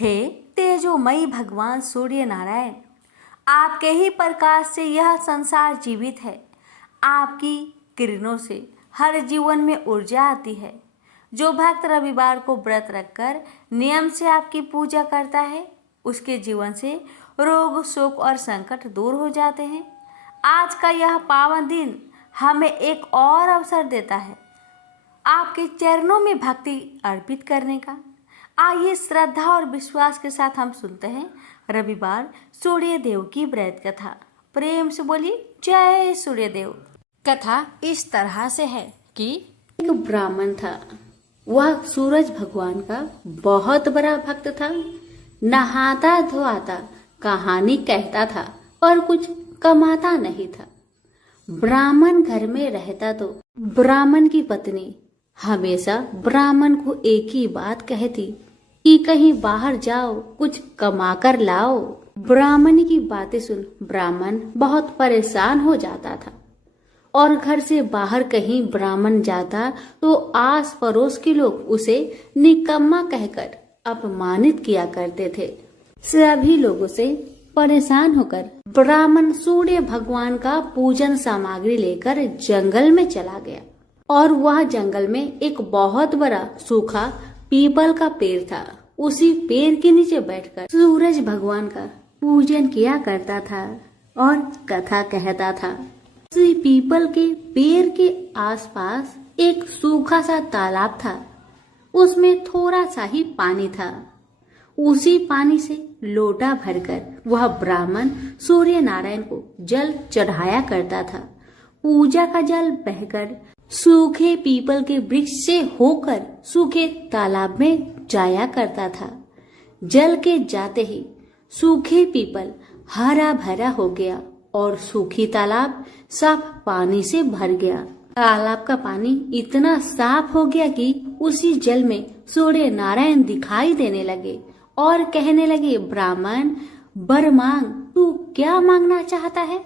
हे तेजोमयी भगवान सूर्य नारायण, आपके ही प्रकाश से यह संसार जीवित है। आपकी किरणों से हर जीवन में ऊर्जा आती है। जो भक्त रविवार को व्रत रखकर नियम से आपकी पूजा करता है, उसके जीवन से रोग, शोक और संकट दूर हो जाते हैं। आज का यह पावन दिन हमें एक और अवसर देता है आपके चरणों में भक्ति अर्पित करने का। आइए श्रद्धा और विश्वास के साथ हम सुनते हैं रविवार सूर्य देव की व्रत कथा। प्रेम से बोलिए जय सूर्य देव। कथा इस तरह से है कि एक ब्राह्मण था। वह सूरज भगवान का बहुत बड़ा भक्त था। नहाता धोआता कहानी कहता था और कुछ कमाता नहीं था। ब्राह्मण घर में रहता तो ब्राह्मण की पत्नी हमेशा ब्राह्मण को एक ही बात कहती कि कहीं बाहर जाओ, कुछ कमा कर लाओ। ब्राह्मण की बातें सुन ब्राह्मण बहुत परेशान हो जाता था और घर से बाहर कहीं ब्राह्मण जाता तो आस पड़ोस के लोग उसे निकम्मा कहकर अपमानित किया करते थे। सभी लोगों से परेशान होकर ब्राह्मण सूर्य भगवान का पूजन सामग्री लेकर जंगल में चला गया और वह जंगल में एक बहुत बड़ा सूखा पीपल का पेड़ था। उसी पेड़ के नीचे बैठकर सूरज भगवान का पूजन किया करता था और कथा कहता था। उसी पीपल के पेड़ के आसपास एक सूखा सा तालाब था। उसमें थोड़ा सा ही पानी था। उसी पानी से लोटा भरकर वह ब्राह्मण सूर्य नारायण को जल चढ़ाया करता था। पूजा का जल बहकर सूखे पीपल के वृक्ष से होकर सूखे तालाब में जाया करता था। जल के जाते ही सूखे पीपल हरा भरा हो गया और सूखी तालाब साफ पानी से भर गया। तालाब का पानी इतना साफ हो गया कि उसी जल में सूर्य नारायण दिखाई देने लगे और कहने लगे, ब्राह्मण वर मांग, तू क्या मांगना चाहता है?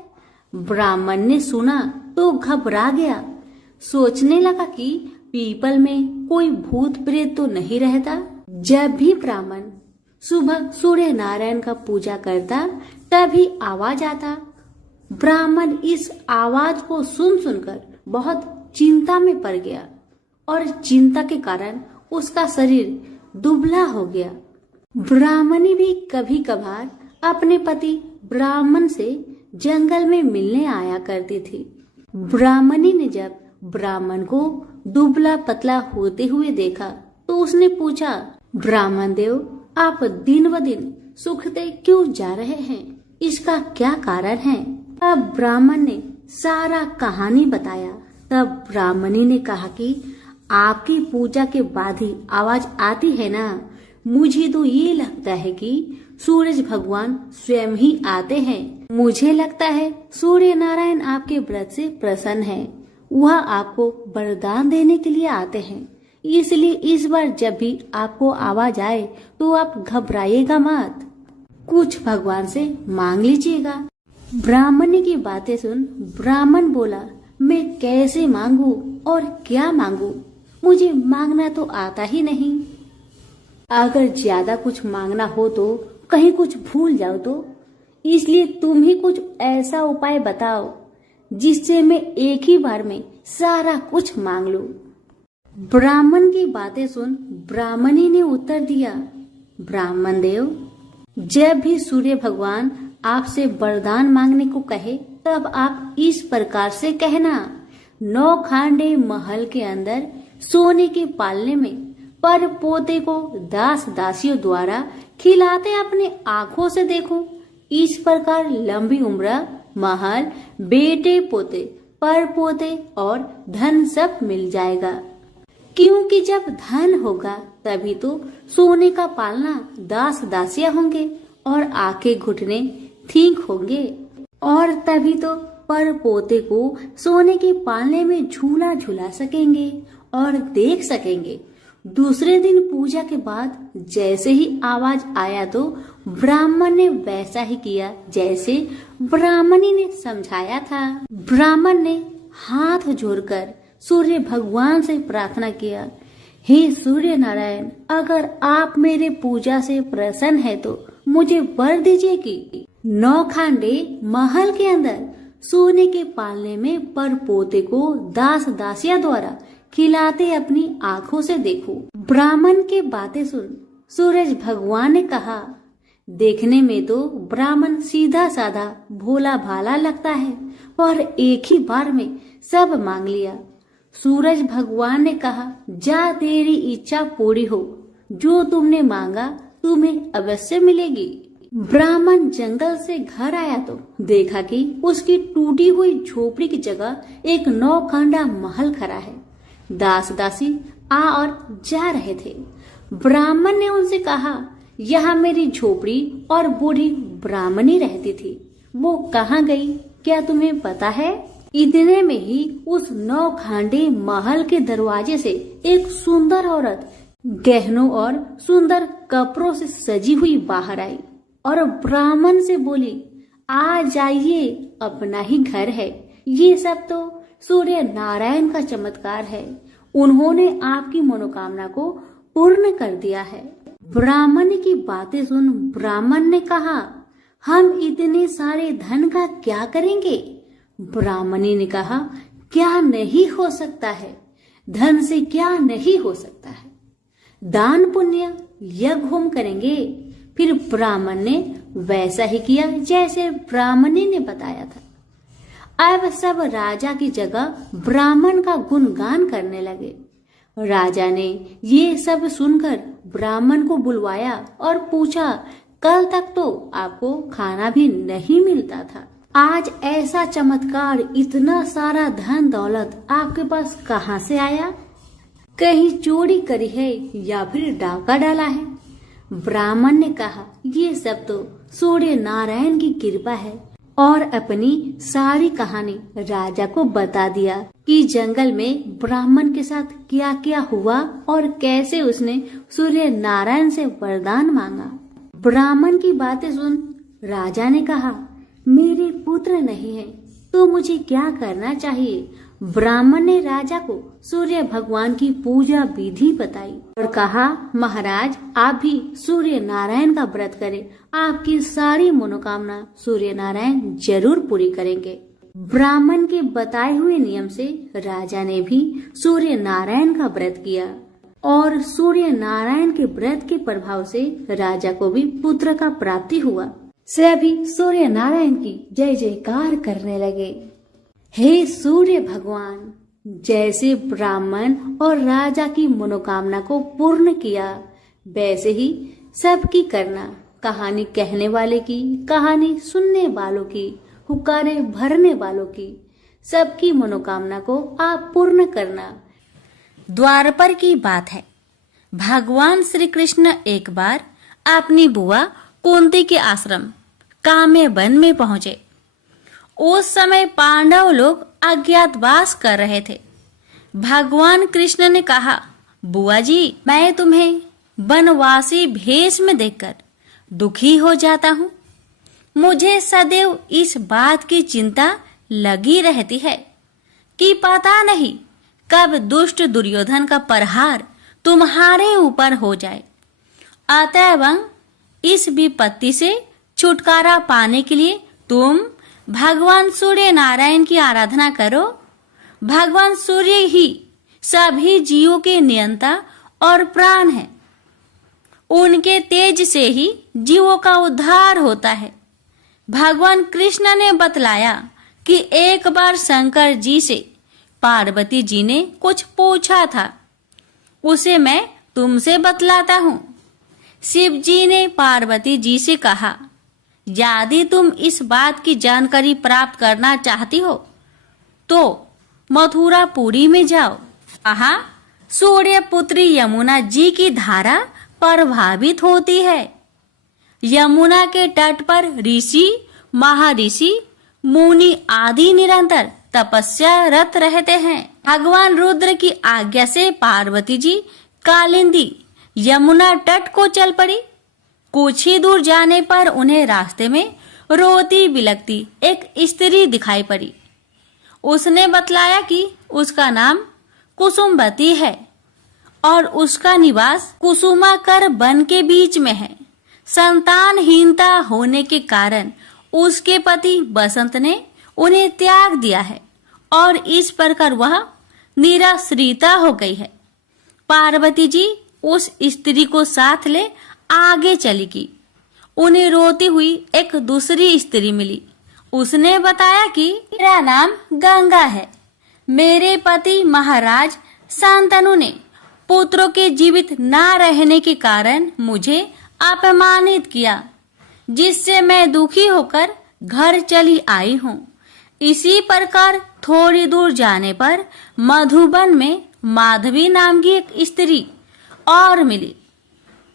ब्राह्मण ने सुना तो घबरा गया। सोचने लगा कि पीपल में कोई भूत प्रेत तो नहीं रहता। जब भी ब्राह्मण सुबह सूर्य नारायण का पूजा करता तभी आवाज आता। ब्राह्मण इस आवाज को सुन सुनकर बहुत चिंता में पड़ गया और चिंता के कारण उसका शरीर दुबला हो गया। ब्राह्मणी भी कभी कभार अपने पति ब्राह्मण से जंगल में मिलने आया करती थी। ब्राह्मणी ने जब ब्राह्मण को दुबला पतला होते हुए देखा तो उसने पूछा, ब्राह्मण देव, आप दिन ब दिन सूखते क्यों जा रहे हैं? इसका क्या कारण है? तब ब्राह्मण ने सारा कहानी बताया। तब ब्राह्मणी ने कहा कि आपकी पूजा के बाद ही आवाज आती है ना, मुझे तो ये लगता है कि सूरज भगवान स्वयं ही आते हैं। मुझे लगता है सूर्य नारायण आपके व्रत से प्रसन्न है। वह आपको वरदान देने के लिए आते हैं। इसलिए इस बार जब भी आपको आवाज आए तो आप घबराइएगा मत, कुछ भगवान से मांग लीजिएगा। ब्राह्मणी की बातें सुन ब्राह्मण बोला, मैं कैसे मांगू और क्या मांगू? मुझे मांगना तो आता ही नहीं। अगर ज्यादा कुछ मांगना हो तो कहीं कुछ भूल जाओ तो, इसलिए तुम ही कुछ ऐसा उपाय बताओ जिससे मैं एक ही बार में सारा कुछ मांग लूं। ब्राह्मण की बातें सुन ब्राह्मणी ने उत्तर दिया, ब्राह्मण देव, जब भी सूर्य भगवान आपसे वरदान मांगने को कहे तब आप इस प्रकार से कहना, 9 खांडे महल के अंदर सोने के पालने में पर पोते को दास दासियों द्वारा खिलाते अपने आंखों से देखो। इस प्रकार लंबी उम्र, महल, बेटे पोते, पर पोते और धन सब मिल जाएगा। क्योंकि जब धन होगा तभी तो सोने का पालना दास दासियां होंगे और आंखें घुटने ठीक होंगे, और तभी तो पर पोते को सोने के पालने में झूला झूला सकेंगे और देख सकेंगे। दूसरे दिन पूजा के बाद जैसे ही आवाज आया तो ब्राह्मण ने वैसा ही किया जैसे ब्राह्मणी ने समझाया था। ब्राह्मण ने हाथ जोड़कर सूर्य भगवान से प्रार्थना किया, हे सूर्य नारायण, अगर आप मेरे पूजा से प्रसन्न है तो मुझे वर दीजिए कि 9 खांडे महल के अंदर सोने के पालने में पर पोते को दास दासिया द्वारा खिलाते अपनी आंखों से देखो। ब्राह्मण की बातें सुन सूरज भगवान ने कहा, देखने में तो ब्राह्मण सीधा साधा भोला भाला लगता है, पर एक ही बार में सब मांग लिया। सूरज भगवान ने कहा, जा तेरी इच्छा पूरी हो, जो तुमने मांगा तुम्हें अवश्य मिलेगी। ब्राह्मण जंगल से घर आया तो देखा कि उसकी टूटी हुई झोपड़ी की जगह एक 9 खांडा महल खड़ा है। दास दासी आ और जा रहे थे। ब्राह्मण ने उनसे कहा, यहाँ मेरी झोपड़ी और बूढ़ी ब्राह्मणी रहती थी, वो कहाँ गई, क्या तुम्हें पता है? इतने में ही उस 9 खांडे महल के दरवाजे से एक सुंदर औरत गहनों और सुंदर कपड़ों से सजी हुई बाहर आई और ब्राह्मण से बोली, आ जाइए, अपना ही घर है। ये सब तो सूर्य नारायण का चमत्कार है, उन्होंने आपकी मनोकामना को पूर्ण कर दिया है। ब्राह्मण की बातें सुन ब्राह्मण ने कहा, हम इतने सारे धन का क्या करेंगे? ब्राह्मणी ने कहा, क्या नहीं हो सकता है, धन से क्या नहीं हो सकता है, दान पुण्य यज्ञ होम करेंगे। फिर ब्राह्मण ने वैसा ही किया जैसे ब्राह्मणी ने बताया था। अब सब राजा की जगह ब्राह्मण का गुणगान करने लगे। राजा ने ये सब सुनकर ब्राह्मण को बुलवाया और पूछा, कल तक तो आपको खाना भी नहीं मिलता था, आज ऐसा चमत्कार, इतना सारा धन दौलत आपके पास कहाँ से आया? कहीं चोरी करी है या फिर डाका डाला है? ब्राह्मण ने कहा, ये सब तो सूर्य नारायण की कृपा है, और अपनी सारी कहानी राजा को बता दिया कि जंगल में ब्राह्मण के साथ क्या क्या हुआ और कैसे उसने सूर्य नारायण से वरदान मांगा। ब्राह्मण की बातें सुन राजा ने कहा, मेरे पुत्र नहीं है तो मुझे क्या करना चाहिए? ब्राह्मण ने राजा को सूर्य भगवान की पूजा विधि बताई और कहा, महाराज आप भी सूर्य नारायण का व्रत करें, आपकी सारी मनोकामना सूर्य नारायण जरूर पूरी करेंगे। ब्राह्मण के बताए हुए नियम से राजा ने भी सूर्य नारायण का व्रत किया और सूर्य नारायण के व्रत के प्रभाव से राजा को भी पुत्र का प्राप्ति हुआ। सभी सूर्य नारायण की जय जयकार करने लगे। हे सूर्य भगवान, जैसे ब्राह्मण और राजा की मनोकामना को पूर्ण किया, वैसे ही सबकी करना। कहानी कहने वाले की, कहानी सुनने वालों की, हुक्कारे भरने वालों की, सबकी मनोकामना को आप पूर्ण करना। द्वारपर की बात है। भगवान श्री कृष्ण एक बार अपनी बुआ कुंती के आश्रम काम्य वन में पहुंचे। उस समय पांडव लोग अज्ञातवास कर रहे थे। भगवान कृष्ण ने कहा, बुआ जी, मैं तुम्हें वनवासी भेष में देखकर दुखी हो जाता हूँ। मुझे सदैव इस बात की चिंता लगी रहती है कि पता नहीं कब दुष्ट दुर्योधन का प्रहार तुम्हारे ऊपर हो जाए। अतएव इस विपत्ति से छुटकारा पाने के लिए तुम भगवान सूर्य नारायण की आराधना करो। भगवान सूर्य ही सभी जीवों के नियंता और प्राण है। उनके तेज से ही जीवों का उद्धार होता है। भगवान कृष्ण ने बतलाया कि एक बार शंकर जी से पार्वती जी ने कुछ पूछा था, उसे मैं तुमसे बतलाता हूँ। शिव जी ने पार्वती जी से कहा, यदि तुम इस बात की जानकारी प्राप्त करना चाहती हो तो मथुरापुरी में जाओ। वहाँ सूर्य पुत्री यमुना जी की धारा प्रभावित होती है। यमुना के तट पर ऋषि, महर्षि, मुनि आदि निरंतर तपस्या रत रहते हैं। भगवान रुद्र की आज्ञा से पार्वती जी कालिंदी यमुना तट को चल पड़ी। कुछ ही दूर जाने पर उन्हें रास्ते में रोती बिलखती एक स्त्री दिखाई पड़ी। उसने बतलाया कि उसका नाम कुसुमवती है और उसका निवास कुसुमाकर वन के बीच में है। संतानहीनता होने के कारण उसके पति बसंत ने उन्हें त्याग दिया है और इस प्रकार वह निराश्रिता हो गई है। पार्वती जी उस स्त्री को साथ ले आगे चली गई। उन्हें रोती हुई एक दूसरी स्त्री मिली। उसने बताया कि मेरा नाम गंगा है। मेरे पति महाराज शांतनु ने पुत्रों के जीवित न रहने के कारण मुझे अपमानित किया, जिससे मैं दुखी होकर घर चली आई हूँ। इसी प्रकार थोड़ी दूर जाने पर मधुबन में माधवी नाम की एक स्त्री और मिली,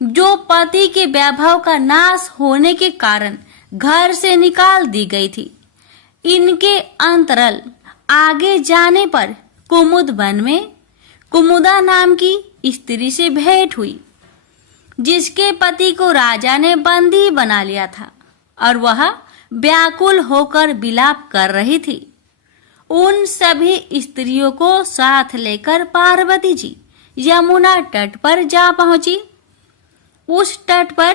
जो पति के वैभव का नाश होने के कारण घर से निकाल दी गई थी। इनके अंतरल आगे जाने पर कुमुद वन में कुमुदा नाम की स्त्री से भेंट हुई, जिसके पति को राजा ने बंदी बना लिया था और वह व्याकुल होकर विलाप कर रही थी। उन सभी स्त्रियों को साथ लेकर पार्वती जी यमुना तट पर जा पहुंची। उस तट पर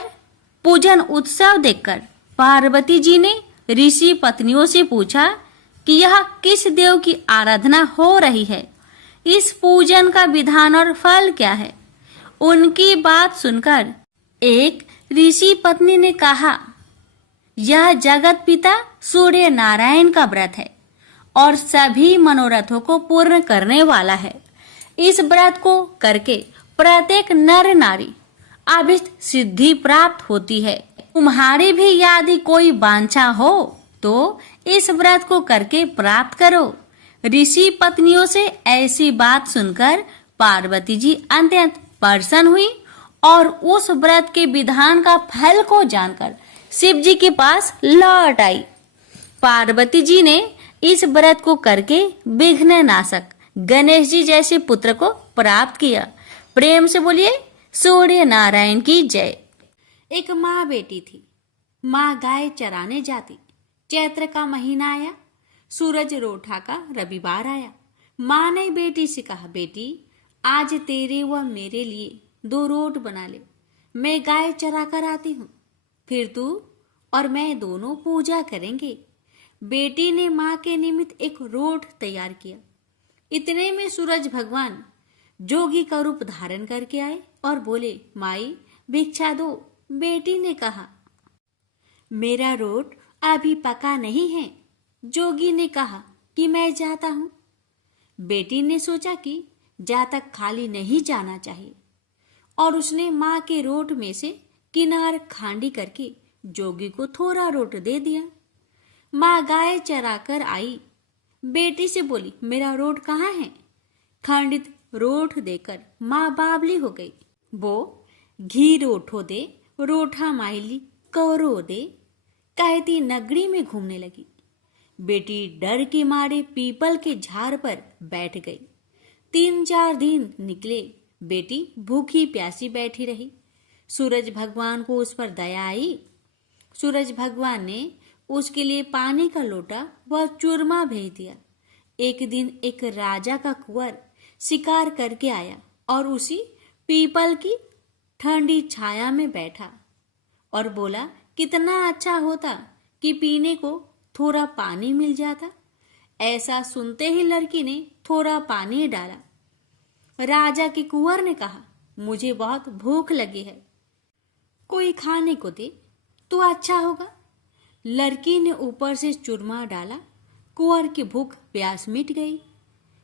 पूजन उत्सव देखकर पार्वती जी ने ऋषि पत्नियों से पूछा कि यह किस देव की आराधना हो रही है, इस पूजन का विधान और फल क्या है। उनकी बात सुनकर एक ऋषि पत्नी ने कहा, यह जगत पिता सूर्य नारायण का व्रत है और सभी मनोरथों को पूर्ण करने वाला है। इस व्रत को करके प्रत्येक नर नारी अभिष्ट सिद्धि प्राप्त होती है। तुम्हारी भी यदि कोई वांछा हो तो इस व्रत को करके प्राप्त करो। ऋषि पत्नियों से ऐसी बात सुनकर पार्वती जी अत्यंत प्रसन्न हुई और उस व्रत के विधान का फल को जानकर शिव जी के पास लौट आई। पार्वती जी ने इस व्रत को करके विघ्न नाशक गणेश जी जैसे पुत्र को प्राप्त किया। प्रेम से बोलिए सूर्य नारायण की जय। एक माँ बेटी थी। माँ गाय चराने जाती। चैत्र का महीना आया, सूरज रोठा का रविवार आया। माँ ने बेटी से कहा, बेटी आज तेरे व मेरे लिए 2 रोट बना ले, मैं गाय चरा कर आती हूँ, फिर तू और मैं दोनों पूजा करेंगे। बेटी ने माँ के निमित्त एक रोट तैयार किया। इतने में सूरज भगवान जोगी का रूप धारण करके आए और बोले, माई भिक्षा दो। बेटी ने कहा, मेरा रोट अभी पका नहीं है। जोगी ने कहा कि मैं जाता हूं। बेटी ने सोचा कि जा तक खाली नहीं जाना चाहिए और उसने माँ के रोट में से किनार खांडी करके जोगी को थोड़ा रोट दे दिया। माँ गाय चरा कर आई। बेटी से बोली, मेरा रोट कहाँ है? खंडित रोट देकर माँ बावली हो गई। वो घी रोठो दे, रोठा माइली कौरो दे कहती नगरी में घूमने लगी। बेटी डर के मारे पीपल के झाड़ पर बैठ गई। 3-4 दिन निकले। बेटी भूखी प्यासी बैठी रही। सूरज भगवान को उस पर दया आई। सूरज भगवान ने उसके लिए पानी का लोटा व चूरमा भेज दिया। एक दिन एक राजा का कुंवर शिकार करके आया और उसी पीपल की ठंडी छाया में बैठा और बोला, कितना अच्छा होता कि पीने को थोड़ा पानी मिल जाता। ऐसा सुनते ही लड़की ने थोड़ा पानी डाला। राजा के कुंवर ने कहा, मुझे बहुत भूख लगी है, कोई खाने को दे तो अच्छा होगा। लड़की ने ऊपर से चूरमा डाला। कुंवर की भूख प्यास मिट गई।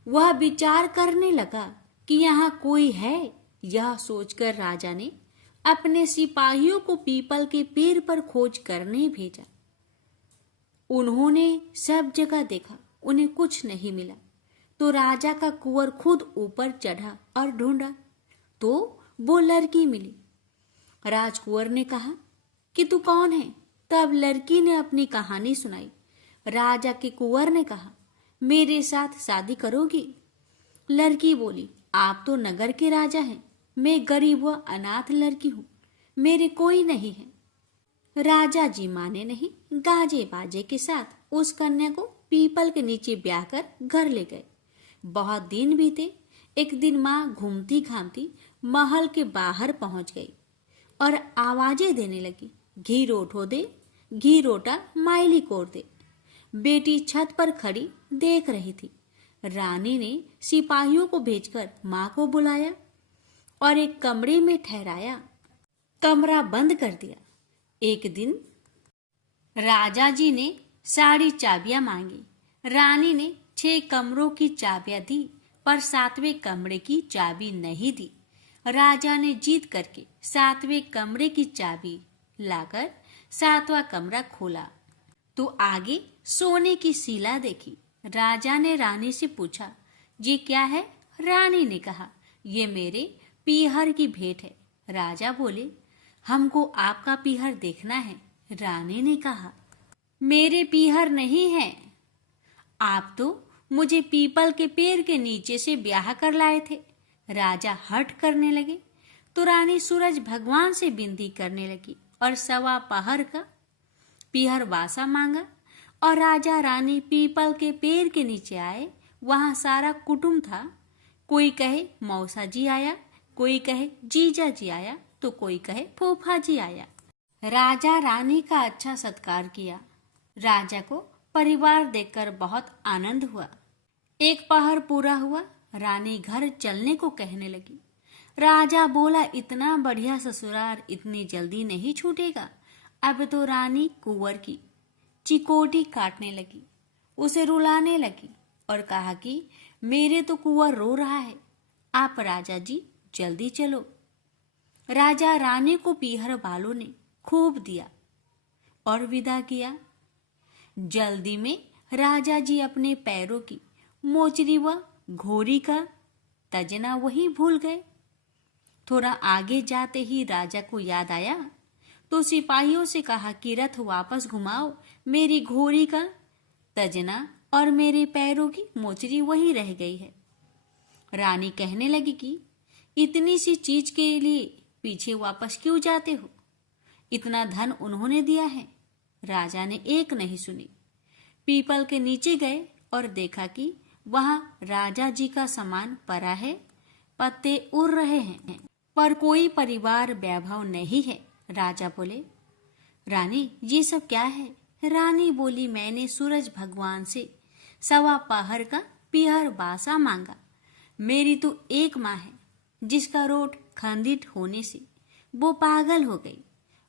वह विचार करने लगा कि यहाँ कोई है। यह सोचकर राजा ने अपने सिपाहियों को पीपल के पेड़ पर खोज करने भेजा। उन्होंने सब जगह देखा, उन्हें कुछ नहीं मिला। तो राजा का कुंवर खुद ऊपर चढ़ा और ढूंढा तो वो लड़की मिली। राजकुंवर ने कहा कि तू कौन है? तब लड़की ने अपनी कहानी सुनाई। राजा के कुंवर ने कहा, मेरे साथ शादी करोगी? लड़की बोली, आप तो नगर के राजा हैं, मैं गरीब व अनाथ लड़की हूँ, मेरे कोई नहीं है। राजा जी माने नहीं। गाजे बाजे के साथ उस कन्या को पीपल के नीचे ब्याह कर घर ले गए। बहुत दिन बीते। एक दिन माँ घूमती घामती महल के बाहर पहुंच गई और आवाजें देने लगी, घी रोटो दे, घी रोटा माइली कोर दे। बेटी छत पर खड़ी देख रही थी। रानी ने सिपाहियों को भेजकर माँ को बुलाया और एक कमरे में ठहराया, कमरा बंद कर दिया। एक दिन राजा जी ने सारी चाबियां मांगी। रानी ने 6 कमरों की चाबियां दी, पर 7वें कमरे की चाबी नहीं दी। राजा ने जीत करके 7वें कमरे की चाबी लाकर 7वां कमरा खोला तो आगे सोने की शिला देखी। राजा ने रानी से पूछा, ये क्या है? रानी ने कहा, ये मेरे पीहर की भेंट है। राजा बोले, हमको आपका पीहर देखना है। रानी ने कहा, मेरे पीहर नहीं है, आप तो मुझे पीपल के पेड़ के नीचे से ब्याह कर लाए थे। राजा हठ करने लगे तो रानी सूरज भगवान से विनती करने लगी और 1.25 पहर का पीहर वासा मांगा। और राजा रानी पीपल के पेड़ के नीचे आए। वहां सारा कुटुंब था। कोई कहे मौसा जी आया, कोई कहे जीजा जी आया, तो कोई कहे फूफा जी आया। राजा रानी का अच्छा सत्कार किया। राजा को परिवार देखकर बहुत आनंद हुआ। 1 पहर पूरा हुआ, रानी घर चलने को कहने लगी। राजा बोला, इतना बढ़िया ससुराल इतनी जल्दी नहीं छूटेगा। अब तो रानी कुंवर की चिकोटी काटने लगी, उसे रुलाने लगी और कहा कि मेरे तो कुंवर रो रहा है, आप राजा जी जल्दी चलो। राजा रानी को पीहर वालों ने खूब दिया और विदा किया। जल्दी में राजा जी अपने पैरों की मोचरी व घोरी का तजना वही भूल गए। थोड़ा आगे जाते ही राजा को याद आया तो सिपाहियों से कहा कि रथ वापस घुमाओ, मेरी घोरी का तजना और मेरे पैरों की मोचरी वहीं रह गई है। रानी कहने लगी कि इतनी सी चीज के लिए पीछे वापस क्यों जाते हो? इतना धन उन्होंने दिया है। राजा ने एक नहीं सुनी। पीपल के नीचे गए और देखा कि वहां राजा जी का सामान पड़ा है, पत्ते उड़ रहे हैं, पर कोई परिवार वैभव नहीं है। राजा बोले, रानी ये सब क्या है? रानी बोली, मैंने सूरज भगवान से 1.25 पहर का पीहर बासा मांगा। मेरी तो एक माँ है जिसका रोट खंडित होने से वो पागल हो गई।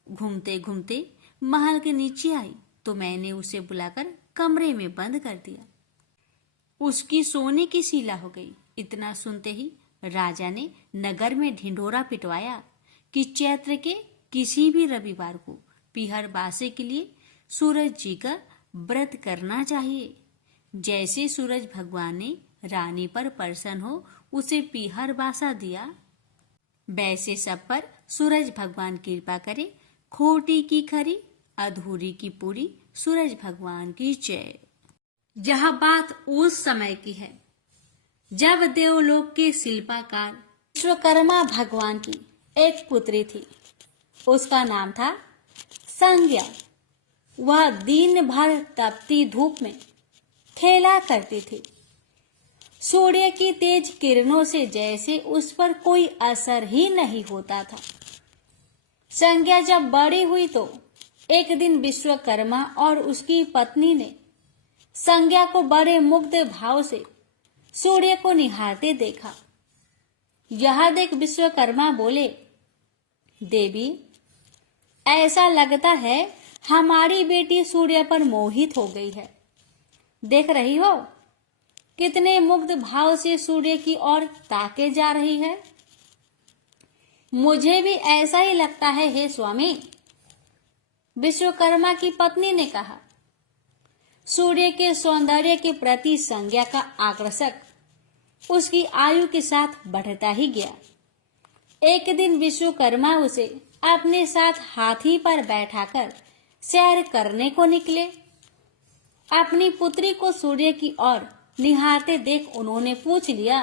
घूमते घूमते महल के नीचे आई तो मैंने उसे बुलाकर कमरे में बंद कर दिया। उसकी सोने की शिला हो गई। इतना सुनते ही राजा ने नगर में ढिंढोरा पिटवाया कि चैत्र के किसी भी रविवार को पीहर बासे के लिए सूरज जी का व्रत करना चाहिए। जैसे सूरज भगवान ने रानी पर प्रसन्न हो उसे पीहर बासा दिया, वैसे सब पर सूरज भगवान कृपा करे। खोटी की खरी, अधूरी की पूरी, सूरज भगवान की जय। यह बात उस समय की है जब देवलोक के शिल्पकार विश्वकर्मा भगवान की एक पुत्री थी। उसका नाम था संज्ञा। वह दिन भर तपती धूप में खेला करती थी। सूर्य की तेज किरणों से जैसे उस पर कोई असर ही नहीं होता था। संज्ञा जब बड़ी हुई तो एक दिन विश्वकर्मा और उसकी पत्नी ने संज्ञा को बड़े मुग्ध भाव से सूर्य को निहारते देखा। यह देख विश्वकर्मा बोले, देवी, ऐसा लगता है हमारी बेटी सूर्य पर मोहित हो गई है। देख रही हो कितने मुग्ध भाव से सूर्य की ओर ताके जा रही है। मुझे भी ऐसा ही लगता है हे स्वामी। विश्वकर्मा की पत्नी ने कहा। सूर्य के सौंदर्य के प्रति संज्ञा का आकर्षक उसकी आयु के साथ बढ़ता ही गया। एक दिन विश्वकर्मा उसे अपने साथ हाथी पर बैठाकर सैर करने को निकले। अपनी पुत्री को सूर्य की ओर निहारते देख उन्होंने पूछ लिया,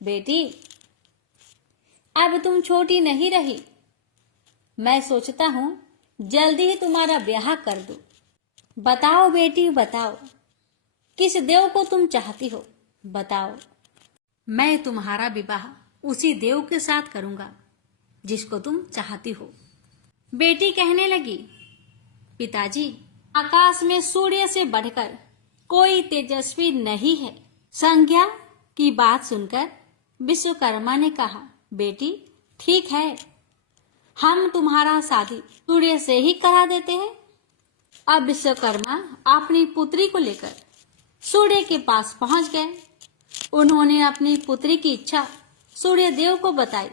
बेटी, अब तुम छोटी नहीं रही। मैं सोचता हूं जल्दी ही तुम्हारा ब्याह कर दूं। बताओ बेटी, बताओ, किस देव को तुम चाहती हो? बताओ। मैं तुम्हारा विवाह उसी देव के साथ करूंगा जिसको तुम चाहती हो। बेटी कहने लगी, पिताजी, आकाश में सूर्य से बढ़कर कोई तेजस्वी नहीं है। संज्ञा की बात सुनकर विश्वकर्मा ने कहा, बेटी ठीक है, हम तुम्हारा शादी सूर्य से ही करा देते हैं। अब विश्वकर्मा अपनी पुत्री को लेकर सूर्य के पास पहुंच गए। उन्होंने अपनी पुत्री की इच्छा सूर्य देव को बताई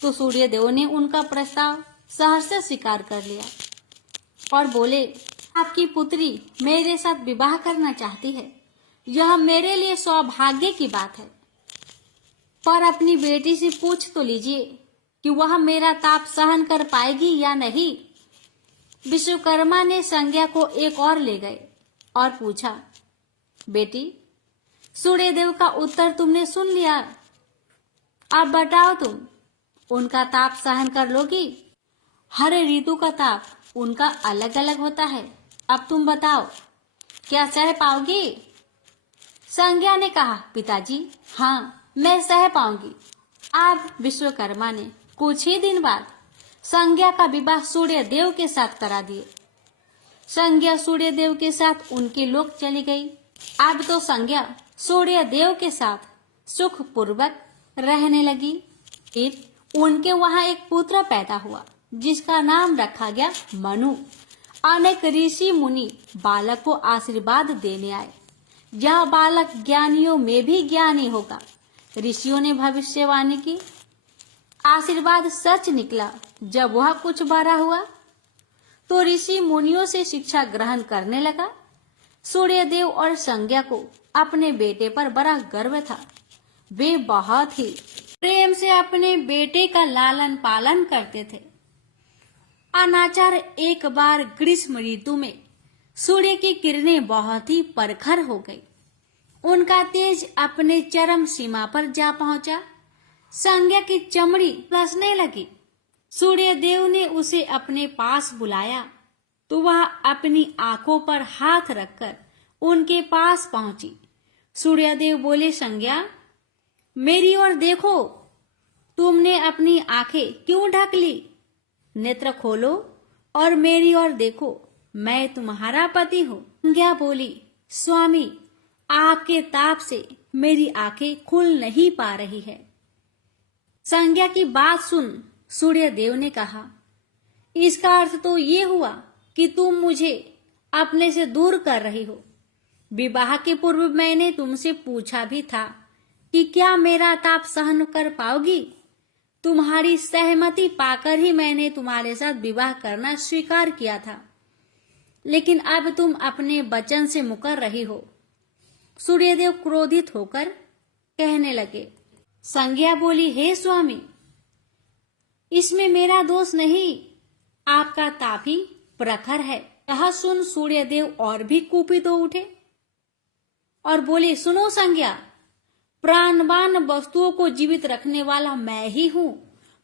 तो सूर्य देव ने उनका प्रस्ताव सहर्ष स्वीकार कर लिया और बोले, आपकी पुत्री मेरे साथ विवाह करना चाहती है, यह मेरे लिए सौभाग्य की बात है, पर अपनी बेटी से पूछ तो लीजिए कि वह मेरा ताप सहन कर पाएगी या नहीं। विश्वकर्मा ने संज्ञा को एक और ले गए और पूछा, बेटी, सूर्यदेव का उत्तर तुमने सुन लिया, अब बताओ तुम उनका ताप सहन कर लोगी? हर ऋतु का ताप उनका अलग अलग होता है, अब तुम बताओ क्या सह पाओगी? संज्ञा ने कहा, पिताजी हाँ, मैं सह पाऊंगी। अब विश्वकर्मा ने कुछ ही दिन बाद संज्ञा का विवाह सूर्य देव के साथ करा दिए। संज्ञा सूर्य देव के साथ उनके लोक चली गई। अब तो संज्ञा सूर्य देव के साथ सुख पूर्वक रहने लगी। फिर उनके वहां एक पुत्र पैदा हुआ जिसका नाम रखा गया मनु। अनेक ऋषि मुनि बालक को आशीर्वाद देने आए। यह बालक ज्ञानियों में भी ज्ञानी होगा। ऋषियों ने भविष्यवाणी की, आशीर्वाद सच निकला। जब वह कुछ बड़ा हुआ तो ऋषि मुनियों से शिक्षा ग्रहण करने लगा। सूर्यदेव और संज्ञा को अपने बेटे पर बड़ा गर्व था। वे बहुत ही प्रेम से अपने बेटे का लालन पालन करते थे। अनाचार एक बार ग्रीष्म ऋतु में सूर्य की किरणें बहुत ही प्रखर हो गई। उनका तेज अपने चरम सीमा पर जा पहुंचा। संज्ञा की चमड़ी रसने लगी। सूर्यदेव ने उसे अपने पास बुलाया तो वह अपनी आंखों पर हाथ रखकर उनके पास पहुंची। सूर्यदेव बोले, संज्ञा मेरी ओर देखो, तुमने अपनी आंखें क्यों ढक ली? नेत्र खोलो और मेरी ओर देखो, मैं तुम्हारा पति हूँ। संज्ञा बोली, स्वामी आपके ताप से मेरी आंखें खुल नहीं पा रही है। संज्ञा की बात सुन सूर्यदेव ने कहा, इसका अर्थ तो ये हुआ कि तुम मुझे अपने से दूर कर रही हो। विवाह के पूर्व मैंने तुमसे पूछा भी था कि क्या मेरा ताप सहन कर पाओगी। तुम्हारी सहमति पाकर ही मैंने तुम्हारे साथ विवाह करना स्वीकार किया था, लेकिन अब तुम अपने वचन से मुकर रही हो। सूर्यदेव क्रोधित होकर कहने लगे। संज्ञा बोली, हे स्वामी, इसमें मेरा दोष नहीं, आपका ताप ही प्रखर है। यह सुन सूर्यदेव और भी कुपित हो उठे और बोले, सुनो संज्ञा, प्राणवान वस्तुओं को जीवित रखने वाला मैं ही हूँ,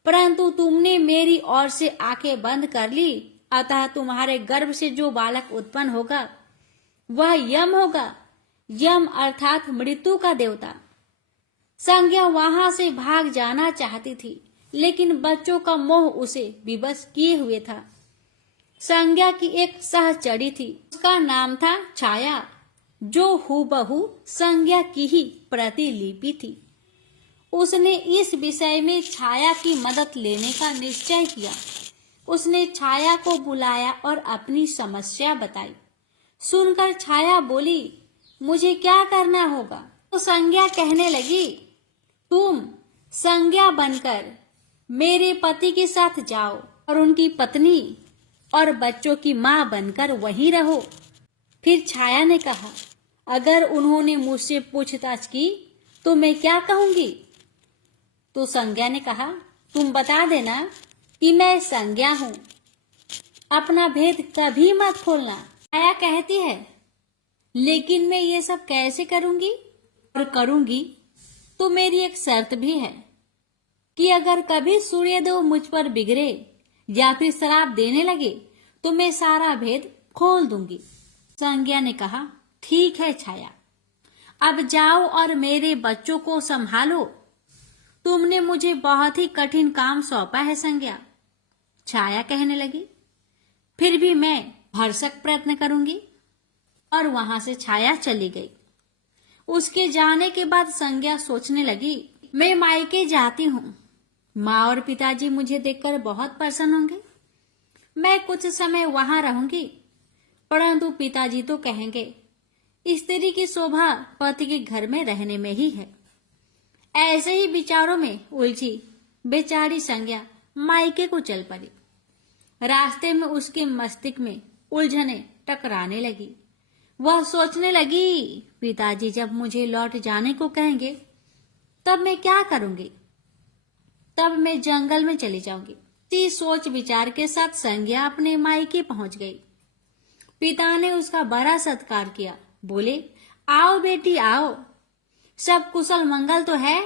परंतु तुमने मेरी ओर से आंखें बंद कर ली, अतः तुम्हारे गर्भ से जो बालक उत्पन्न होगा वह यम होगा। यम अर्थात मृत्यु का देवता। संज्ञा वहां से भाग जाना चाहती थी, लेकिन बच्चों का मोह उसे विवश किए हुए था। संज्ञा की एक सहचरी थी, उसका नाम था छाया, जो हूबहू संज्ञा की ही प्रतिलिपि थी। उसने इस विषय में छाया की मदद लेने का निश्चय किया। उसने छाया को बुलाया और अपनी समस्या बताई। सुनकर छाया बोली, मुझे क्या करना होगा? तो संज्ञा कहने लगी, तुम संज्ञा बनकर मेरे पति के साथ जाओ और उनकी पत्नी और बच्चों की मां बनकर वहीं रहो। फिर छाया ने कहा, अगर उन्होंने मुझसे पूछताछ की तो मैं क्या कहूंगी? तो संज्ञा ने कहा, तुम बता देना कि मैं संज्ञा हूँ, अपना भेद कभी मत खोलना। छाया कहती है, लेकिन मैं ये सब कैसे करूंगी? और करूंगी तो मेरी एक शर्त भी है कि अगर कभी सूर्यदेव मुझ पर बिगड़े या फिर श्राप देने लगे तो मैं सारा भेद खोल दूंगी। संज्ञा ने कहा, ठीक है छाया, अब जाओ और मेरे बच्चों को संभालो। तुमने मुझे बहुत ही कठिन काम सौंपा है संज्ञा। छाया कहने लगी। फिर भी मैं भरसक प्रयत्न करूंगी। और वहां से छाया चली गई। उसके जाने के बाद संज्ञा सोचने लगी, मैं मायके जाती हूँ। माँ और पिताजी मुझे देखकर बहुत प्रसन्न होंगे। मैं कुछ समय वहां रहूंगी, परंतु पिताजी तो कहेंगे स्त्री की शोभा पति के घर में रहने में ही है। ऐसे ही विचारों में उलझी बेचारी संज्ञा मायके को चल पड़ी। रास्ते में उसके मस्तिष्क में उलझने टकराने लगी। वह सोचने लगी, पिताजी जब मुझे लौट जाने को कहेंगे तब मैं क्या करूंगी? तब मैं जंगल में चली जाऊंगी। इसी सोच विचार के साथ संज्ञा अपने मायके पहुंच गई। पिता ने उसका बड़ा सत्कार किया। बोले, आओ बेटी आओ, सब कुशल मंगल तो है?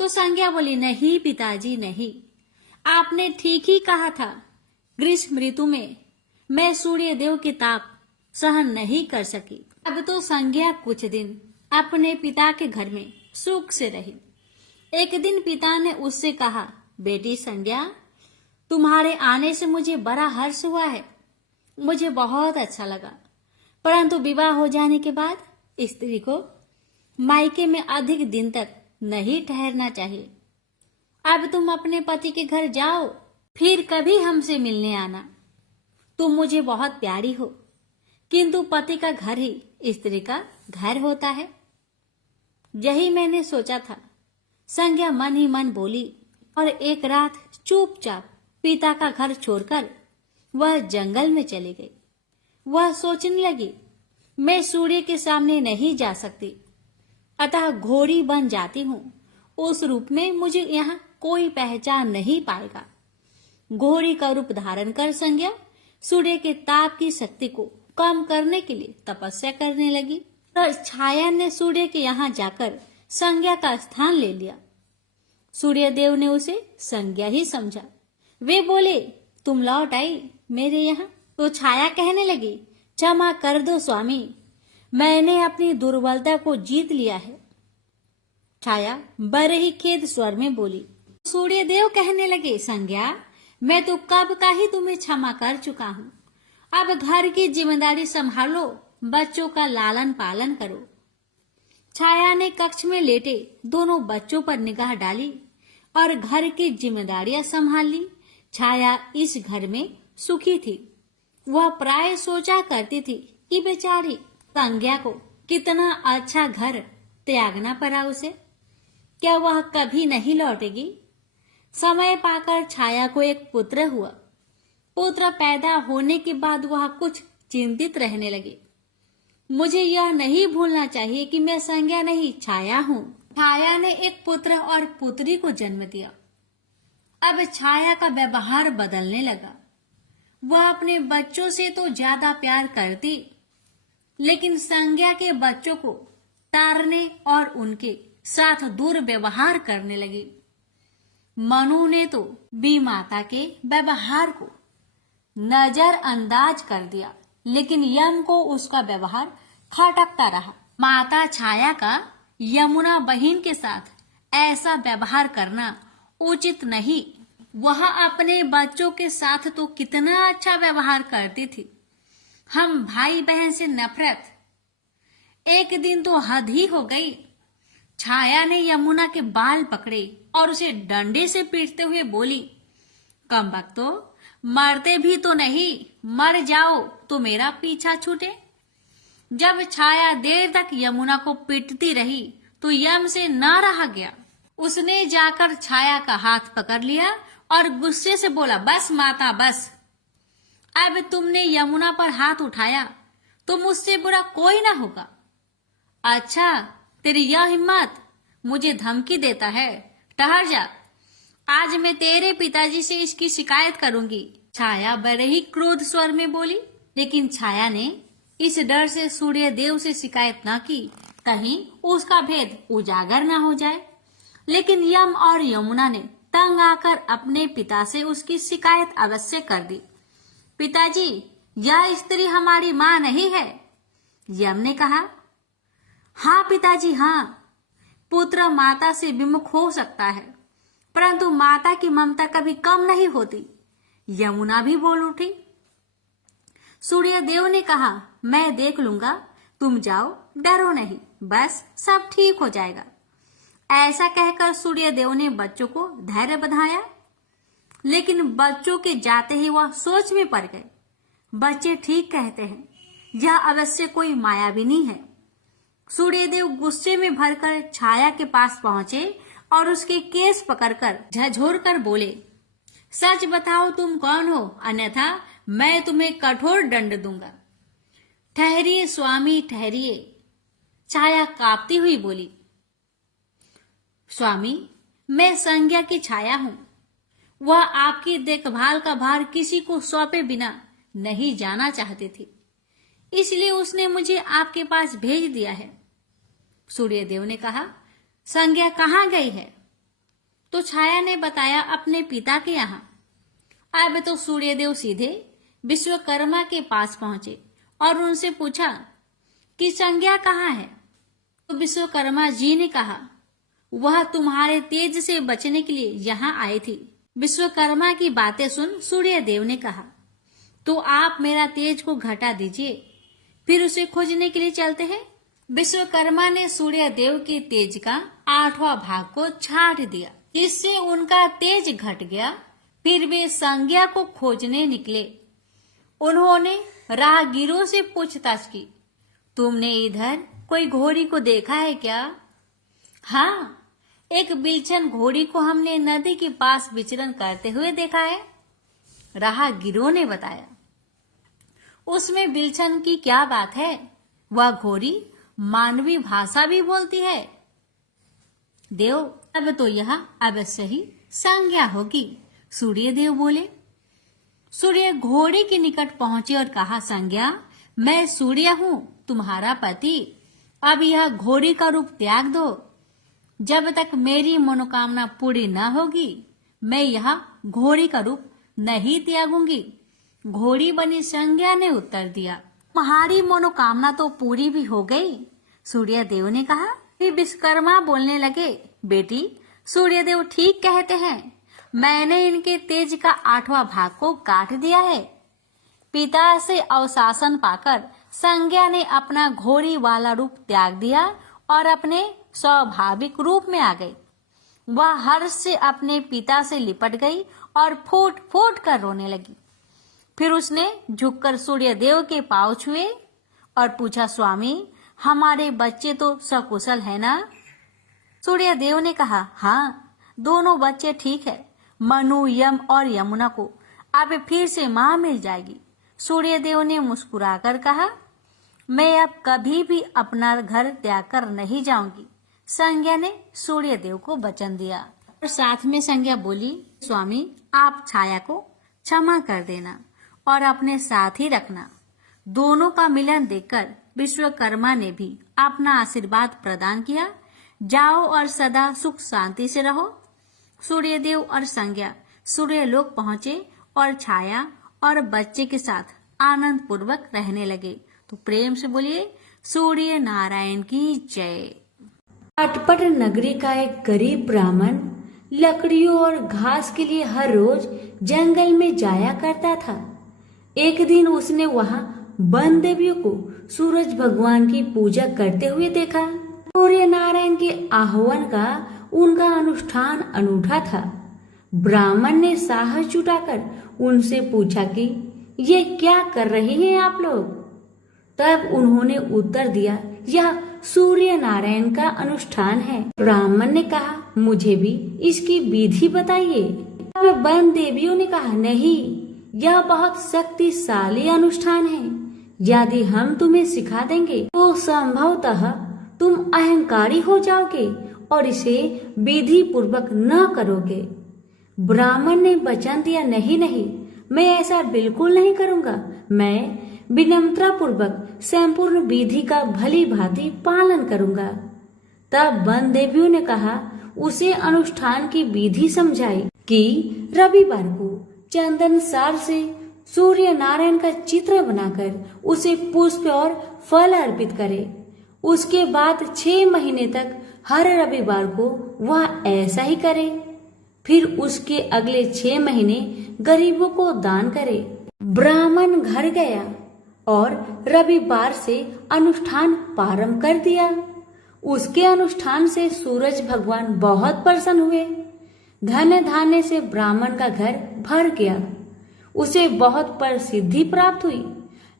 तो संज्ञा बोली, नहीं पिताजी नहीं, आपने ठीक ही कहा था। ग्रीष्म ऋतु में मैं सूर्य देव की ताप सहन नहीं कर सकी। अब तो संज्ञा कुछ दिन अपने पिता के घर में सुख से रही। एक दिन पिता ने उससे कहा, बेटी संज्ञा, तुम्हारे आने से मुझे बड़ा हर्ष हुआ है। मुझे बहुत अच्छा लगा, परंतु विवाह हो जाने के बाद स्त्री को मायके में अधिक दिन तक नहीं ठहरना चाहिए। अब तुम अपने पति के घर जाओ, फिर कभी हमसे मिलने आना। तुम मुझे बहुत प्यारी हो, किंतु पति का घर ही स्त्री का घर होता है। यही मैंने सोचा था, संज्ञा मन ही मन बोली। और एक रात चुपचाप पिता का घर छोड़कर वह जंगल में चली गई। वह सोचने लगी, मैं सूर्य के सामने नहीं जा सकती, अतः घोड़ी बन जाती हूँ। उस रूप में मुझे यहाँ कोई पहचान नहीं पाएगा। घोड़ी का रूप धारण कर संज्ञा सूर्य के ताप की शक्ति को कम करने के लिए तपस्या करने लगी। और छाया ने सूर्य के यहाँ जाकर संज्ञा का स्थान ले लिया। सूर्य देव ने उसे संज्ञा ही समझा। वे बोले, तुम लौट आई मेरे यहाँ? तो छाया कहने लगी, क्षमा कर दो स्वामी, मैंने अपनी दुर्बलता को जीत लिया है। छाया बड़े ही खेद स्वर में बोली। सूर्य देव कहने लगे, संज्ञा, मैं तो कब का ही तुम्हें क्षमा कर चुका हूँ। अब घर की जिम्मेदारी संभालो, बच्चों का लालन पालन करो। छाया ने कक्ष में लेटे दोनों बच्चों पर निगाह डाली और घर की जिम्मेदारियां संभाल ली। छाया इस घर में सुखी थी। वह प्राय सोचा करती थी कि बेचारी संज्ञा को कितना अच्छा घर त्यागना पड़ा उसे। क्या वह कभी नहीं लौटेगी? समय पाकर छाया को एक पुत्र हुआ। पुत्र पैदा होने के बाद वह कुछ चिंतित रहने लगी। मुझे यह नहीं भूलना चाहिए कि मैं संज्ञा नहीं, छाया हूँ। छाया ने एक पुत्र और पुत्री को जन्म दिया। अब छाया का व्यवहार बदलने लगा। वह अपने बच्चों से तो ज्यादा प्यार करती, लेकिन संज्ञा के बच्चों को तारने और उनके साथ दुर्व्यवहार करने लगी। मनु ने तो बी माता के व्यवहार को नजरअंदाज कर दिया, लेकिन यम को उसका व्यवहार खटकता रहा। माता छाया का यमुना बहन के साथ ऐसा व्यवहार करना उचित नहीं। वह अपने बच्चों के साथ तो कितना अच्छा व्यवहार करती थी। हम भाई बहन से नफरत, एक दिन तो हद ही हो गई। छाया ने यमुना के बाल पकड़े और उसे डंडे से पीटते हुए बोली, कमबख्तो, मरते भी तो नहीं, मर जाओ तो मेरा पीछा छूटे। जब छाया देर तक यमुना को पीटती रही तो यम से न रहा गया। उसने जाकर छाया का हाथ पकड़ लिया और गुस्से से बोला, बस माता बस, अब तुमने यमुना पर हाथ उठाया तो मुझसे बुरा कोई ना होगा। अच्छा, तेरी यह हिम्मत, मुझे धमकी देता है? ठहर जा, आज मैं तेरे पिताजी से इसकी शिकायत करूंगी। छाया बड़े ही क्रोध स्वर में बोली, लेकिन छाया ने इस डर से सूर्य देव से शिकायत न की, कहीं उसका भेद उजागर न हो जाए। लेकिन यम और यमुना ने तंग आकर अपने पिता से उसकी शिकायत अवश्य कर दी। पिताजी, यह स्त्री हमारी माँ नहीं है। यम ने कहा, हाँ पिताजी, हाँ, पुत्र माता से विमुख हो सकता है, परंतु माता की ममता कभी कम नहीं होती। यमुना भी बोल उठी। सूर्यदेव ने कहा, मैं देख लूंगा, तुम जाओ, डरो नहीं, बस सब ठीक हो जाएगा। ऐसा कहकर सूर्यदेव ने बच्चों को धैर्य बंधाया, लेकिन बच्चों के जाते ही वह सोच में पड़ गए। बच्चे ठीक कहते हैं, यह अवश्य कोई मायाविनी है। सूर्यदेव गुस्से में भरकर छाया के पास पहुंचे और उसके केस पकड़कर झकझोरकर बोले, सच बताओ तुम कौन हो, अन्यथा मैं तुम्हें कठोर दंड दूंगा। ठहरिए स्वामी, ठहरिए, छाया कांपती हुई बोली। स्वामी, मैं संज्ञा की छाया हूं। वह आपकी देखभाल का भार किसी को सौंपे बिना नहीं जाना चाहती थी, इसलिए उसने मुझे आपके पास भेज दिया है। सूर्यदेव ने कहा, संज्ञा कहाँ गई है? तो छाया ने बताया, अपने पिता के यहाँ। अब तो सूर्यदेव सीधे विश्वकर्मा के पास पहुंचे और उनसे पूछा कि संज्ञा कहाँ है? तो विश्वकर्मा जी ने कहा, वह तुम्हारे तेज से बचने के लिए यहाँ आई थी। विश्वकर्मा की बातें सुन सूर्यदेव ने कहा, तो आप मेरा तेज को घटा दीजिए, फिर उसे खोजने के लिए चलते हैं। विश्वकर्मा ने सूर्यदेव के तेज का 8वां भाग को छाट दिया, इससे उनका तेज घट गया। फिर वे संज्ञा को खोजने निकले। उन्होंने राहगीरों से पूछताछ की, तुमने इधर कोई घोड़ी को देखा है क्या? हाँ, एक बिलछन घोड़ी को हमने नदी के पास विचरण करते हुए देखा है, राहगीरों ने बताया। उसमें बिलछन की क्या बात है? वह घोड़ी मानवी भाषा भी बोलती है। देव, अब तो यह अवश्य ही संज्ञा होगी, सूर्यदेव बोले। सूर्य घोड़ी के निकट पहुंचे और कहा, संज्ञा, मैं सूर्य हूँ, तुम्हारा पति। अब यह घोड़ी का रूप त्याग दो। जब तक मेरी मनोकामना पूरी न होगी, मैं यह घोड़ी का रूप नहीं त्यागूंगी। घोड़ी बनी संज्ञा ने उत्तर दिया, तुम्हारी मनोकामना तो पूरी भी हो गई, सूर्यदेव ने कहा। फिर विश्वकर्मा बोलने लगे, बेटी, सूर्यदेव ठीक कहते हैं, मैंने इनके तेज का 8वां भाग को काट दिया है। पिता से अवशासन पाकर संज्ञा ने अपना घोड़ी वाला रूप त्याग दिया और अपने स्वाभाविक रूप में आ गई। वह हर्ष से अपने पिता से लिपट गई और फूट फूट कर रोने लगी। फिर उसने झुककर सूर्यदेव के पांव छुए और पूछा, स्वामी, हमारे बच्चे तो सकुशल है ना? सूर्यदेव ने कहा, हाँ, दोनों बच्चे ठीक है। मनु, यम और यमुना को अब फिर से माँ मिल जाएगी। सूर्यदेव ने मुस्कुराकर कहा, मैं अब कभी भी अपना घर त्याग कर नहीं जाऊंगी। संज्ञा ने सूर्यदेव को वचन दिया और साथ में संज्ञा बोली, स्वामी, आप छाया को क्षमा कर देना और अपने साथ ही रखना। दोनों का मिलन देखकर विश्वकर्मा ने भी अपना आशीर्वाद प्रदान किया। जाओ और सदा सुख शांति से रहो। सूर्यदेव और संज्ञा सूर्यलोक पहुंचे और छाया और बच्चे के साथ आनंद पूर्वक रहने लगे। तो प्रेम से बोलिए, सूर्य नारायण की जय। अटपट नगरी का एक गरीब ब्राह्मण लकड़ियों और घास के लिए हर रोज जंगल में जाया करता था। एक दिन उसने वहां वन देवियों को सूरज भगवान की पूजा करते हुए देखा। सूर्य नारायण के आह्वान का उनका अनुष्ठान अनूठा था। ब्राह्मण ने साहस जुटाकर उनसे पूछा कि ये क्या कर रहे हैं आप लोग? तब उन्होंने उत्तर दिया, यह सूर्य नारायण का अनुष्ठान है। ब्राह्मण ने कहा, मुझे भी इसकी विधि बताइए। तब वन देवियों ने कहा, नहीं, यह बहुत शक्तिशाली अनुष्ठान है। यदि हम तुम्हें सिखा देंगे तो संभवतः तुम अहंकारी हो जाओगे और इसे विधि पूर्वक न करोगे। ब्राह्मण ने वचन दिया, नहीं नहीं, मैं ऐसा बिल्कुल नहीं करूंगा। मैं विनम्रता पूर्वक संपूर्ण विधि का भली भांति पालन करूंगा। तब वन देवियों ने कहा, उसे अनुष्ठान की विधि समझाई कि रविवार को चंदन सार से सूर्य नारायण का चित्र बनाकर उसे पुष्प और फल अर्पित करे उसके बाद 6 महीने तक हर रविवार को वह ऐसा ही करे। फिर उसके अगले 6 महीने गरीबों को दान करे। ब्राह्मण घर गया और रविवार से अनुष्ठान प्रारंभ कर दिया। उसके अनुष्ठान से सूरज भगवान बहुत प्रसन्न हुए। धन धान्य से ब्राह्मण का घर भर गया। उसे बहुत प्रसिद्धि प्राप्त हुई।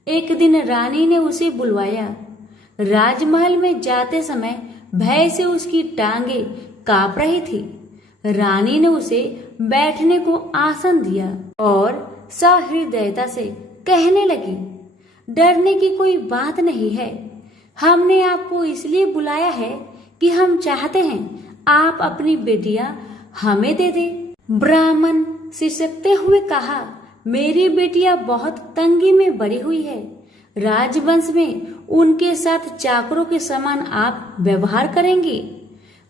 एक दिन रानी ने उसे बुलवाया। राजमहल में जाते समय भय से उसकी टांगे कांप रही थी। रानी ने उसे बैठने को आसन दिया और सहृदयता से कहने लगी, डरने की कोई बात नहीं है। हमने आपको इसलिए बुलाया है कि हम चाहते हैं आप अपनी बेटियां हमें दे दे। ब्राह्मण सिसकते हुए कहा, मेरी बेटियां बहुत तंगी में बड़ी हुई है। राजवंश में उनके साथ चाकरों के समान आप व्यवहार करेंगी।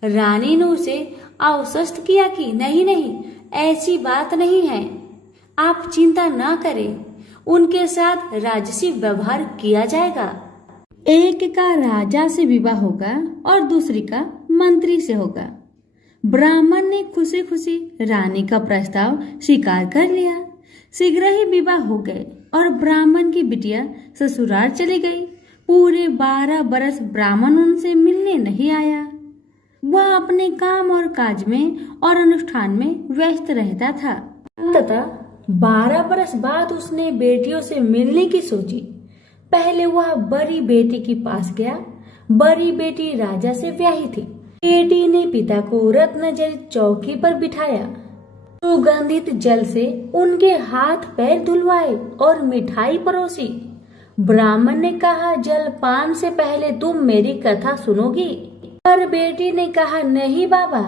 रानी ने उसे आश्वस्त किया कि नहीं नहीं, ऐसी बात नहीं है, आप चिंता ना करें, उनके साथ राजसी व्यवहार किया जाएगा। एक का राजा से विवाह होगा और दूसरी का मंत्री से होगा। ब्राह्मण ने खुशी खुशी रानी का प्रस्ताव स्वीकार कर लिया। शीघ्र ही विवाह हो गए और ब्राह्मण की बिटिया ससुराल चली गई। पूरे 12 बरस ब्राह्मण उनसे मिलने नहीं आया। वह अपने काम और काज में और अनुष्ठान में व्यस्त रहता था। तथा 12 बरस बाद उसने बेटियों से मिलने की सोची। पहले वह बड़ी बेटी के पास गया। बड़ी बेटी राजा से ब्याही थी। बेटी ने पिता को रत्न जड़ित चौकी पर बिठाया। सुगंधित जल से उनके हाथ पैर धुलवाए और मिठाई परोसी। ब्राह्मण ने कहा, जलपान से पहले तुम मेरी कथा सुनोगी? पर बेटी ने कहा, नहीं बाबा,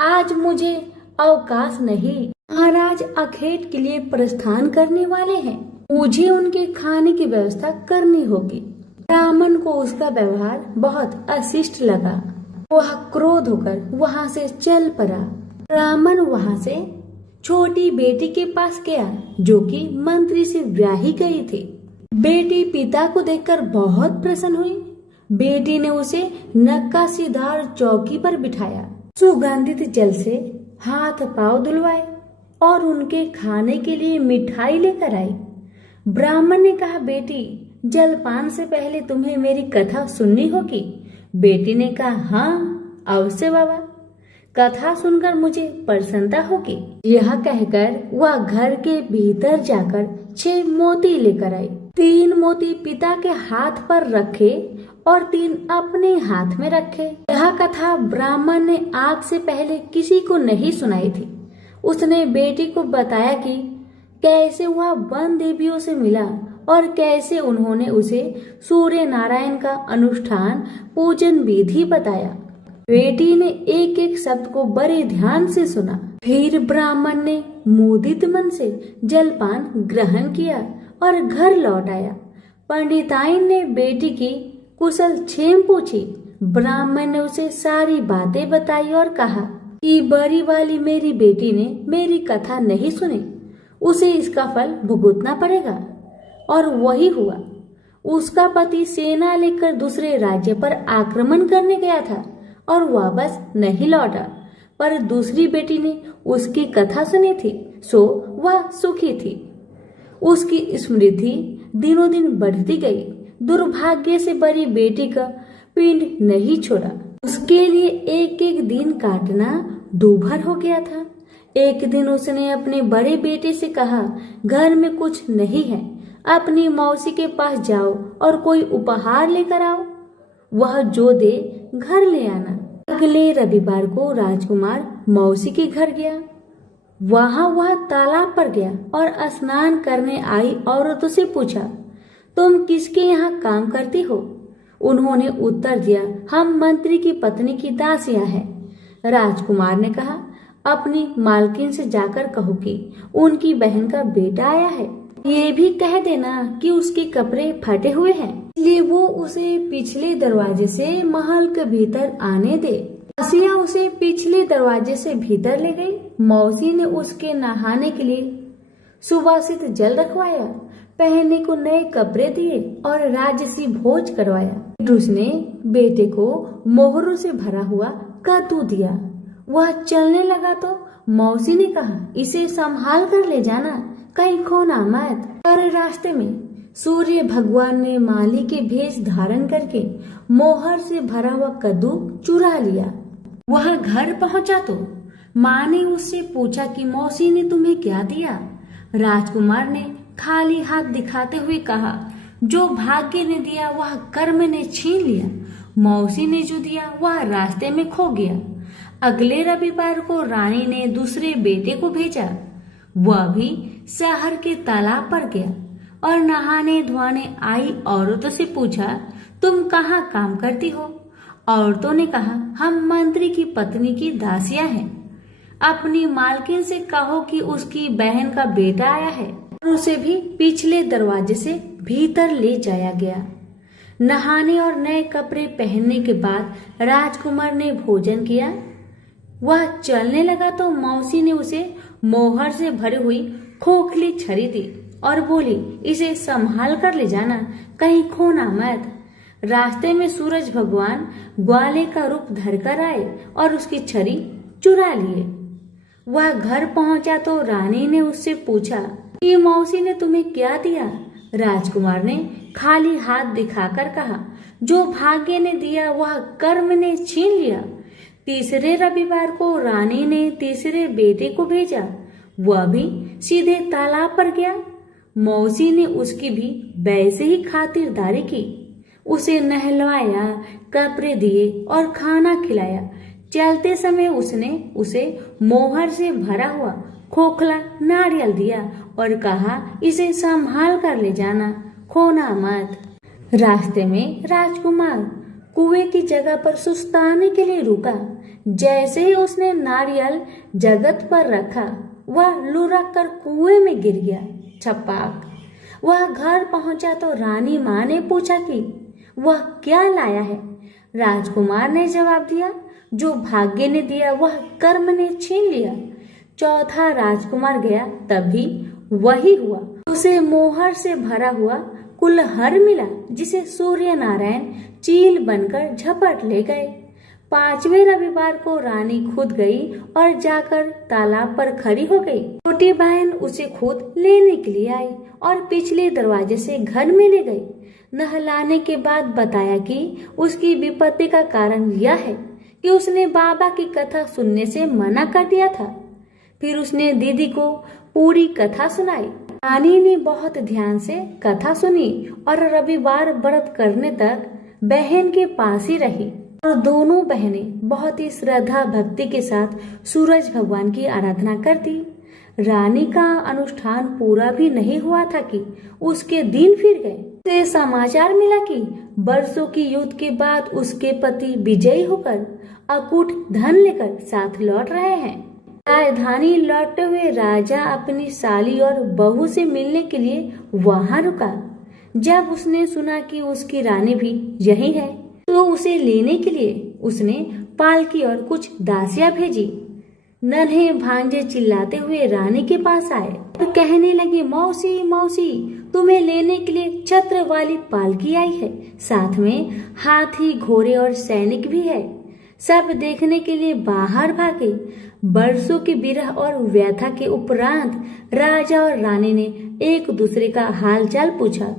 आज मुझे अवकाश नहीं। महाराज अखेट के लिए प्रस्थान करने वाले हैं। मुझे उनके खाने की व्यवस्था करनी होगी। ब्राह्मण को उसका व्यवहार बहुत अशिष्ट लगा। वह क्रोध होकर वहां से चल पड़ा। ब्राह्मण वहां से छोटी बेटी के पास गया जो कि मंत्री से ब्याही गई थी। बेटी पिता को देखकर बहुत प्रसन्न हुई। बेटी ने उसे नक्काशीदार चौकी पर बिठाया। सुगंधित जल से हाथ पांव धुलवाए और उनके खाने के लिए मिठाई लेकर आई। ब्राह्मण ने कहा, बेटी, जलपान से पहले तुम्हें मेरी कथा सुननी होगी। बेटी ने कहा, हाँ अवश्य बाबा, कथा सुनकर मुझे प्रसन्नता होगी। यह कहकर वह घर के भीतर जाकर 6 मोती लेकर आई। 3 मोती पिता के हाथ पर रखे और 3 अपने हाथ में रखे। यह कथा ब्राह्मण ने आज से पहले किसी को नहीं सुनाई थी। उसने बेटी को बताया कि कैसे वह वन देवियों से मिला और कैसे उन्होंने उसे सूर्य नारायण का अनुष्ठान पूजन विधि बताया। बेटी ने एक एक शब्द को बड़े ध्यान से सुना। फिर ब्राह्मण ने मुदित मन से जलपान ग्रहण किया और घर लौट आया। पंडिताइन ने बेटी की कुशल क्षेम पूछी। ब्राह्मण ने उसे सारी बातें बताई और कहा कि बड़ी वाली मेरी बेटी ने मेरी कथा नहीं सुनी, उसे इसका फल भुगतना पड़ेगा। और वही हुआ। उसका पति सेना लेकर दूसरे राज्य पर आक्रमण करने गया था और वापस नहीं लौटा, पर दूसरी बेटी ने उसकी कथा सुनी थी, सो वह सुखी थी। उसकी समृद्धि दिनों दिन बढ़ती गई। दुर्भाग्य से बड़ी बेटी का पिंड नहीं छोड़ा। उसके लिए एक एक दिन काटना दूभर हो गया था। एक दिन उसने अपने बड़े बेटे से कहा, घर में कुछ नहीं है, अपनी मौसी के पास जाओ और कोई उपहार लेकर आओ। वह जो दे घर ले आना। अगले रविवार को राजकुमार मौसी के घर गया। वहां वह तालाब पर गया और स्नान करने आई औरतों से पूछा, तुम किसके यहाँ काम करती हो? उन्होंने उत्तर दिया, हम मंत्री की पत्नी की दासियां हैं। राजकुमार ने कहा, अपनी मालकिन से जाकर कहो कि उनकी बहन का बेटा आया है। ये भी कह देना कि उसके कपड़े फटे हुए हैं, इसलिए वो उसे पिछले दरवाजे से महल के भीतर आने दे। दासियां उसे पिछले दरवाजे से भीतर ले गई। मौसी ने उसके नहाने के लिए सुवासित जल रखवाया। पहनने को नए कपड़े दिए और राजसी भोज करवाया। फिर उसने बेटे को मोहरों से भरा हुआ कद्दू दिया। वह चलने लगा तो मौसी ने कहा, इसे संभाल कर ले जाना, कहीं खोना मत। और रास्ते में सूर्य भगवान ने माली के भेष धारण करके मोहर से भरा हुआ कद्दू चुरा लिया। वह घर पहुंचा तो माँ ने उससे पूछा कि मौसी ने तुम्हें क्या दिया। राजकुमार ने खाली हाथ दिखाते हुए कहा, जो भाग्य ने दिया वह कर्म ने छीन लिया। मौसी ने जो दिया वह रास्ते में खो गया। अगले रविवार को रानी ने दूसरे बेटे को भेजा। वह भी शहर के तालाब पर गया और नहाने धोने आई औरतों से पूछा, तुम कहाँ काम करती हो? औरतों ने कहा, हम मंत्री की पत्नी की दासियां हैं। अपनी मालकिन से कहो कि उसकी बहन का बेटा आया है। उसे भी पिछले दरवाजे से भीतर ले जाया गया। नहाने और नए कपड़े पहनने के बाद राजकुमार ने भोजन किया। वह चलने लगा तो मौसी ने उसे मोहर से भरी हुई खोखली छड़ी दी और बोली, इसे संभाल कर ले जाना, कहीं खोना मत। रास्ते में सूरज भगवान ग्वाले का रूप धरकर आए और उसकी छड़ी चुरा लिए। वह घर पहुंचा तो रानी ने उससे पूछा, ये मौसी ने तुम्हें क्या दिया? राजकुमार ने खाली हाथ दिखाकर कहा, जो भाग्य ने दिया वह कर्म ने छीन लिया। तीसरे रविवार को रानी ने तीसरे बेटे को भेजा। वह भी सीधे तालाब पर गया। मौसी ने उसकी भी वैसे ही खातिरदारी की। उसे नहलवाया, कपड़े दिए और खाना खिलाया। चलते समय उसने उसे मोहर से भरा हुआ खोखला नारियल दिया और कहा, इसे संभाल कर ले जाना, खोना मत। रास्ते में राजकुमार कुएं की जगह पर सुस्ताने के लिए रुका। जैसे ही उसने नारियल जगत पर रखा, वह लुढ़क कर कुएं में गिर गया। छपाक। वह घर पहुंचा तो रानी माँ ने पूछा कि वह क्या लाया है। राजकुमार ने जवाब दिया, जो भाग्य ने दिया वह कर्म ने छीन लिया। चौथा राजकुमार गया, तभी वही हुआ। उसे मोहर से भरा हुआ कुल्हड़ मिला, जिसे सूर्य नारायण चील बनकर झपट ले गए। पांचवें रविवार को रानी खुद गई और जाकर तालाब पर खड़ी हो गई। छोटी बहन उसे खुद लेने के लिए आई और पिछले दरवाजे से घर में ले गई। नहलाने के बाद बताया कि उसकी विपत्ति का कारण यह है कि उसने बाबा की कथा सुनने से मना कर दिया था। फिर उसने दीदी को पूरी कथा सुनाई। रानी ने बहुत ध्यान से कथा सुनी और रविवार व्रत करने तक बहन के पास ही रही। और दोनों बहनें बहुत ही श्रद्धा भक्ति के साथ सूरज भगवान की आराधना करती। रानी का अनुष्ठान पूरा भी नहीं हुआ था कि उसके दिन फिर गए। उसे समाचार मिला कि वर्षों की युद्ध के बाद उसके पति विजयी होकर अकूट धन लेकर साथ लौट रहे हैं। राजधानी लौटते हुए राजा अपनी साली और बहू से मिलने के लिए वहां रुका। जब उसने सुना कि उसकी रानी भी यही है, तो उसे लेने के लिए उसने पालकी और कुछ दासियां भेजी। नन्हे भांजे चिल्लाते हुए रानी के पास आए और कहने लगे, मौसी मौसी, तुम्हें लेने के लिए छत्र वाली पालकी आई है, साथ में हाथी, घोड़े और सैनिक भी है। सब देखने के लिए बाहर भागे। बरसों की विरह और व्यथा के उपरांत राजा और रानी ने एक दूसरे का हालचाल पूछा।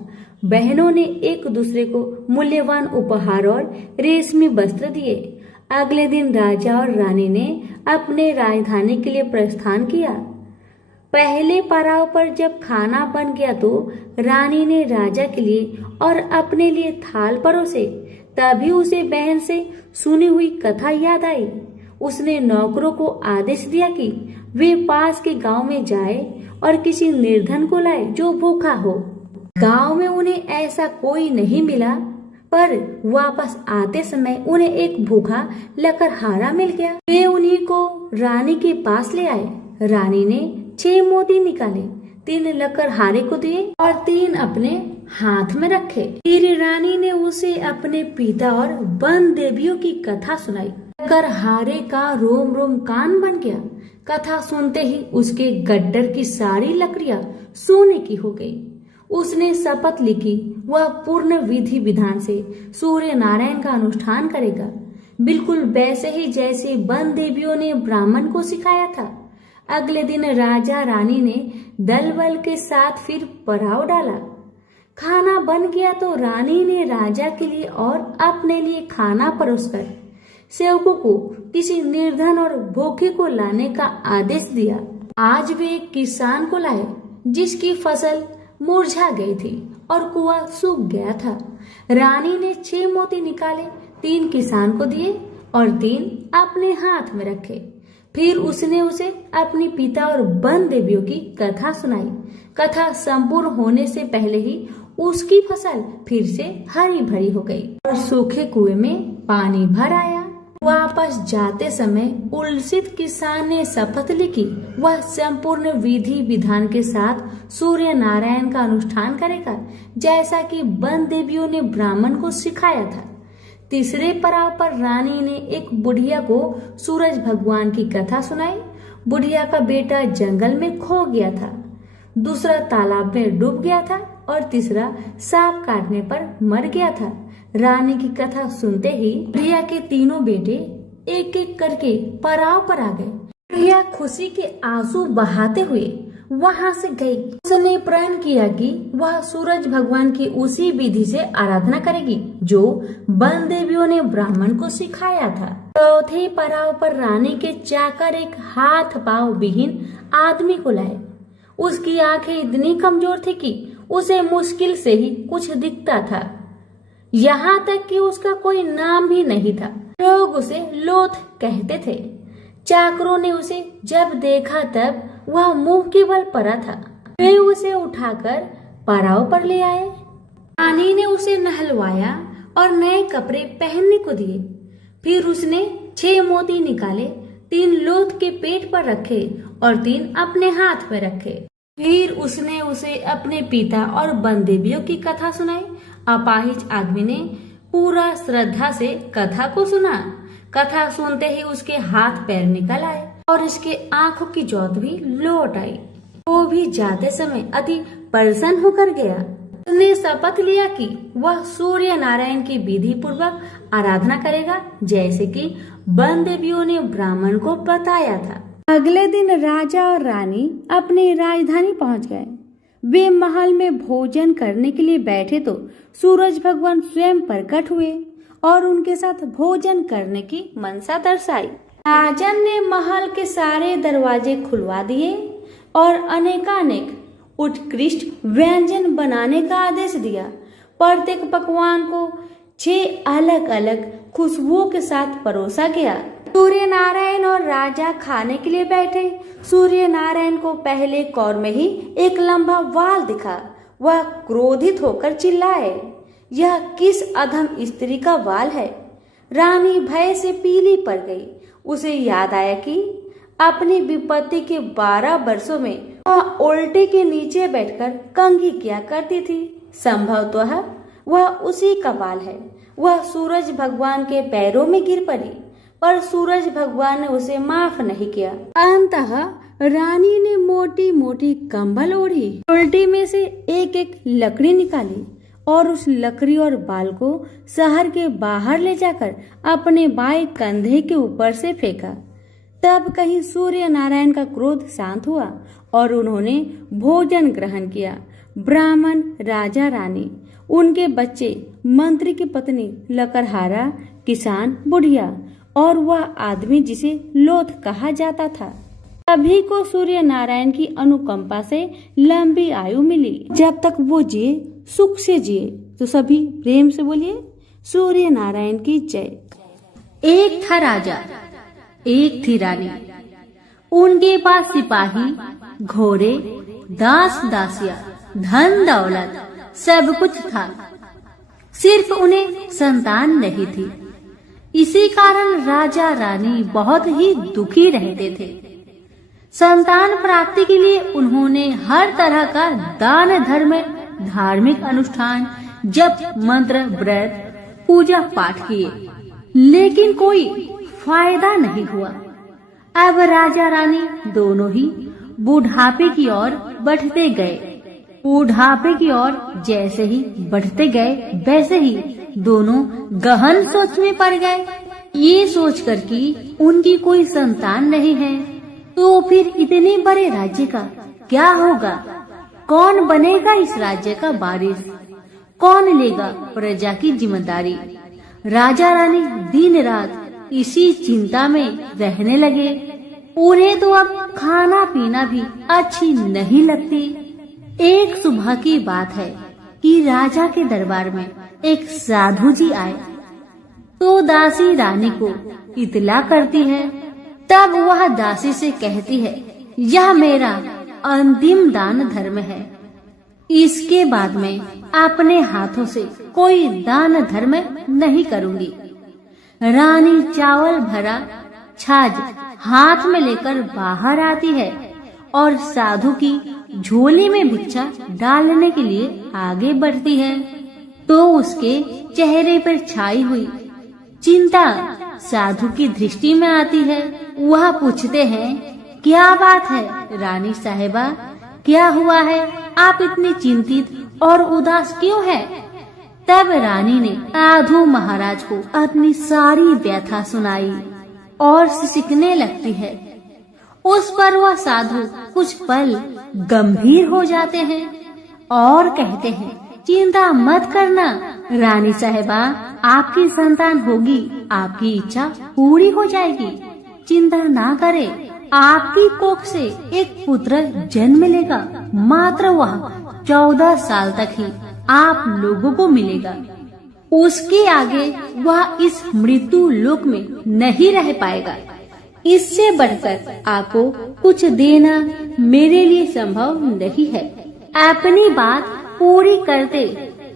बहनों ने एक दूसरे को मूल्यवान उपहार और रेशमी वस्त्र दिए। अगले दिन राजा और रानी ने अपने राजधानी के लिए प्रस्थान किया। पहले पड़ाव पर जब खाना बन गया तो रानी ने राजा के लिए और अपने लिए थाल परोसे। तभी उसे बहन से सुनी हुई कथा याद आई। उसने नौकरों को आदेश दिया कि वे पास के गांव में जाए और किसी निर्धन को लाए जो भूखा हो। गांव में उन्हें ऐसा कोई नहीं मिला, पर वापस आते समय उन्हें एक भूखा लकड़हारा मिल गया। वे उन्हीं को रानी के पास ले आए। रानी ने 6 मोती निकाले, 3 लकड़हारे को दिए और 3 अपने हाथ में रखे। फिर रानी ने उसे अपने पिता और वन देवियों की कथा सुनाई। लकड़हारे का रोम रोम कान बन गया। कथा सुनते ही उसके गड्ढर की सारी लकड़ियां सोने की हो गई। उसने शपथ ली कि वह पूर्ण विधि विधान से सूर्य नारायण का अनुष्ठान करेगा, बिल्कुल वैसे ही जैसे वन देवियों ने ब्राह्मण को सिखाया था। अगले दिन राजा रानी ने दल बल के साथ फिर पड़ाव डाला। खाना बन गया तो रानी ने राजा के लिए और अपने लिए खाना परोसकर सेवकों को किसी निर्धन और भूखे को लाने का आदेश दिया। आज वे एक किसान को लाए जिसकी फसल मुरझा गई थी और कुआं सूख गया था। रानी ने 6 मोती निकाले, 3 किसान को दिए और 3 अपने हाथ में रखे। फिर उसने उसे अपने पिता और वन देवियों की कथा सुनाई। कथा संपूर्ण होने से पहले ही उसकी फसल फिर से हरी भरी हो गई और सूखे कुएं में पानी भर आया। वापस जाते समय उल्सित किसान ने शपथ ली कि वह संपूर्ण विधि विधान के साथ सूर्य नारायण का अनुष्ठान करेगा, जैसा कि वन देवियों ने ब्राह्मण को सिखाया था। तीसरे पड़ाव पर रानी ने एक बुढ़िया को सूरज भगवान की कथा सुनाई। बुढ़िया का बेटा जंगल में खो गया था, दूसरा तालाब में डूब गया था और तीसरा सांप काटने पर मर गया था। रानी की कथा सुनते ही बुढ़िया के तीनों बेटे एक एक करके पड़ाव पर आ गए। बुढ़िया खुशी के आंसू बहाते हुए वहां से गई। उसने प्रण किया कि वह सूरज भगवान की उसी विधि से आराधना करेगी जो वन देवियों ने ब्राह्मण को सिखाया था। चौथे पड़ाव पर रानी के चाकर एक हाथ पांव विहीन आदमी को लाए। उसकी आंखें इतनी कमजोर थी कि उसे मुश्किल से ही कुछ दिखता था, यहाँ तक कि उसका कोई नाम भी नहीं था। लोग उसे लोथ कहते थे। चाकरों ने उसे जब देखा तब वह मुंह के बल पड़ा था। वे उसे उठाकर पड़ाव पर ले आए। रानी ने उसे नहलवाया और नए कपड़े पहनने को दिए। फिर उसने 6 मोती निकाले, 3 लोथ के पेट पर रखे और 3 अपने हाथ में रखे। फिर उसने उसे अपने पिता और वन देवियों की कथा सुनाई। अपाहिज आदमी ने पूरा श्रद्धा से कथा को सुना। कथा सुनते ही उसके हाथ पैर निकल आए और इसके आंखों की ज्योत भी लौट आई। वो भी जाते समय अति प्रसन्न होकर गया। उसने शपथ लिया कि वह सूर्य नारायण की विधि पूर्वक आराधना करेगा, जैसे कि वन देवियों ने ब्राह्मण को बताया था। अगले दिन राजा और रानी अपनी राजधानी पहुंच गए। वे महल में भोजन करने के लिए बैठे तो सूरज भगवान स्वयं प्रकट हुए और उनके साथ भोजन करने की मनसा दर्शाई। राजन ने महल के सारे दरवाजे खुलवा दिए और अनेकानेक उत्कृष्ट व्यंजन बनाने का आदेश दिया। प्रत्येक पकवान को 6 अलग अलग खुशबुओं के साथ परोसा गया। सूर्य नारायण और राजा खाने के लिए बैठे। सूर्य नारायण को पहले कौर में ही एक लंबा वाल दिखा। वह क्रोधित होकर चिल्लाए, यह किस अधम स्त्री का वाल है? रानी भय से पीली पड़ गई। उसे याद आया कि अपनी विपत्ति के 12 वर्षों में वह उल्टे के नीचे बैठकर कंघी किया करती थी। संभवतः वह उसी का बाल है। वह सूरज भगवान के पैरों में गिर पड़ी, पर सूरज भगवान ने उसे माफ नहीं किया। अंततः रानी ने मोटी मोटी कंबल ओढ़ी, उल्टी में से एक एक लकड़ी निकाली और उस लकड़ी और बाल को शहर के बाहर ले जाकर अपने बाएं कंधे के ऊपर से फेंका। तब कहीं सूर्य नारायण का क्रोध शांत हुआ और उन्होंने भोजन ग्रहण किया। ब्राह्मण, राजा रानी, उनके बच्चे, मंत्री की पत्नी, लकड़हारा, किसान, बुढ़िया और वह आदमी जिसे लोथ कहा जाता था, सभी को सूर्य नारायण की अनुकंपा से लंबी आयु मिली। जब तक वो जिए सुख से जिए। तो सभी प्रेम से बोलिए सूर्य नारायण की जय। एक था राजा, एक थी रानी। उनके पास सिपाही, घोड़े, दास दासिया, धन दौलत सब कुछ था। सिर्फ उन्हें संतान नहीं थी। इसी कारण राजा रानी बहुत ही दुखी रहते थे। संतान प्राप्ति के लिए उन्होंने हर तरह का दान धर्म, धार्मिक अनुष्ठान, जप, मंत्र, व्रत, पूजा पाठ किए, लेकिन कोई फायदा नहीं हुआ। अब राजा रानी दोनों ही बुढ़ापे की ओर बढ़ते गए। बुढ़ापे की ओर जैसे ही बढ़ते गए वैसे ही दोनों गहन सोच में पड़ गए। ये सोचकर कि उनकी कोई संतान नहीं है तो फिर इतने बड़े राज्य का क्या होगा, कौन बनेगा इस राज्य का वारिस, कौन लेगा प्रजा की जिम्मेदारी। राजा रानी दिन रात इसी चिंता में रहने लगे। उन्हें तो अब खाना पीना भी अच्छी नहीं लगती। एक सुबह की बात है कि राजा के दरबार में एक साधु जी आए तो दासी रानी को इतला करती है। तब वह दासी से कहती है, यह मेरा अंतिम दान धर्म है, इसके बाद में अपने हाथों से कोई दान धर्म नहीं करूंगी। रानी चावल भरा छाछ हाथ में लेकर बाहर आती है और साधु की झोली में भिक्षा डालने के लिए आगे बढ़ती है तो उसके चेहरे पर छाई हुई चिंता साधु की दृष्टि में आती है। वह पूछते हैं, क्या बात है रानी साहिबा, क्या हुआ है, आप इतनी चिंतित और उदास क्यों हैं? तब रानी ने साधु महाराज को अपनी सारी व्यथा सुनाई और सिसकने लगती है। उस पर वह साधु कुछ पल गंभीर हो जाते हैं और कहते हैं, चिंता मत करना रानी साहिबा, आपकी संतान होगी, आपकी इच्छा पूरी हो जाएगी, चिंता ना करें। आपकी कोख से एक पुत्र जन्म लेगा, मात्र वह 14 साल तक ही आप लोगों को मिलेगा। उसके आगे वह इस मृत्यु लोक में नहीं रह पाएगा। इससे बढ़कर आपको कुछ देना मेरे लिए संभव नहीं है। अपनी बात पूरी करते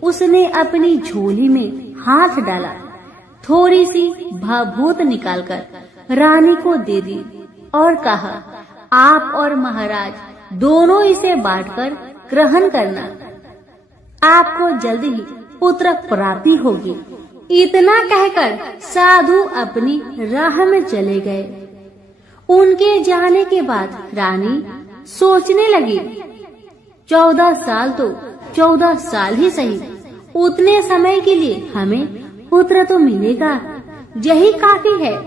उसने अपनी झोली में हाथ डाला, थोड़ी सी भाभूत निकालकर रानी को दे दी और कहा, आप और महाराज दोनों इसे बांटकर ग्रहण करना, आपको जल्दी ही पुत्र प्राप्ति होगी। इतना कहकर साधु अपनी राह में चले गए। उनके जाने के बाद रानी सोचने लगी, 14 साल तो 14 साल ही सही, उतने समय के लिए हमें पुत्र तो मिलेगा, यही काफी है।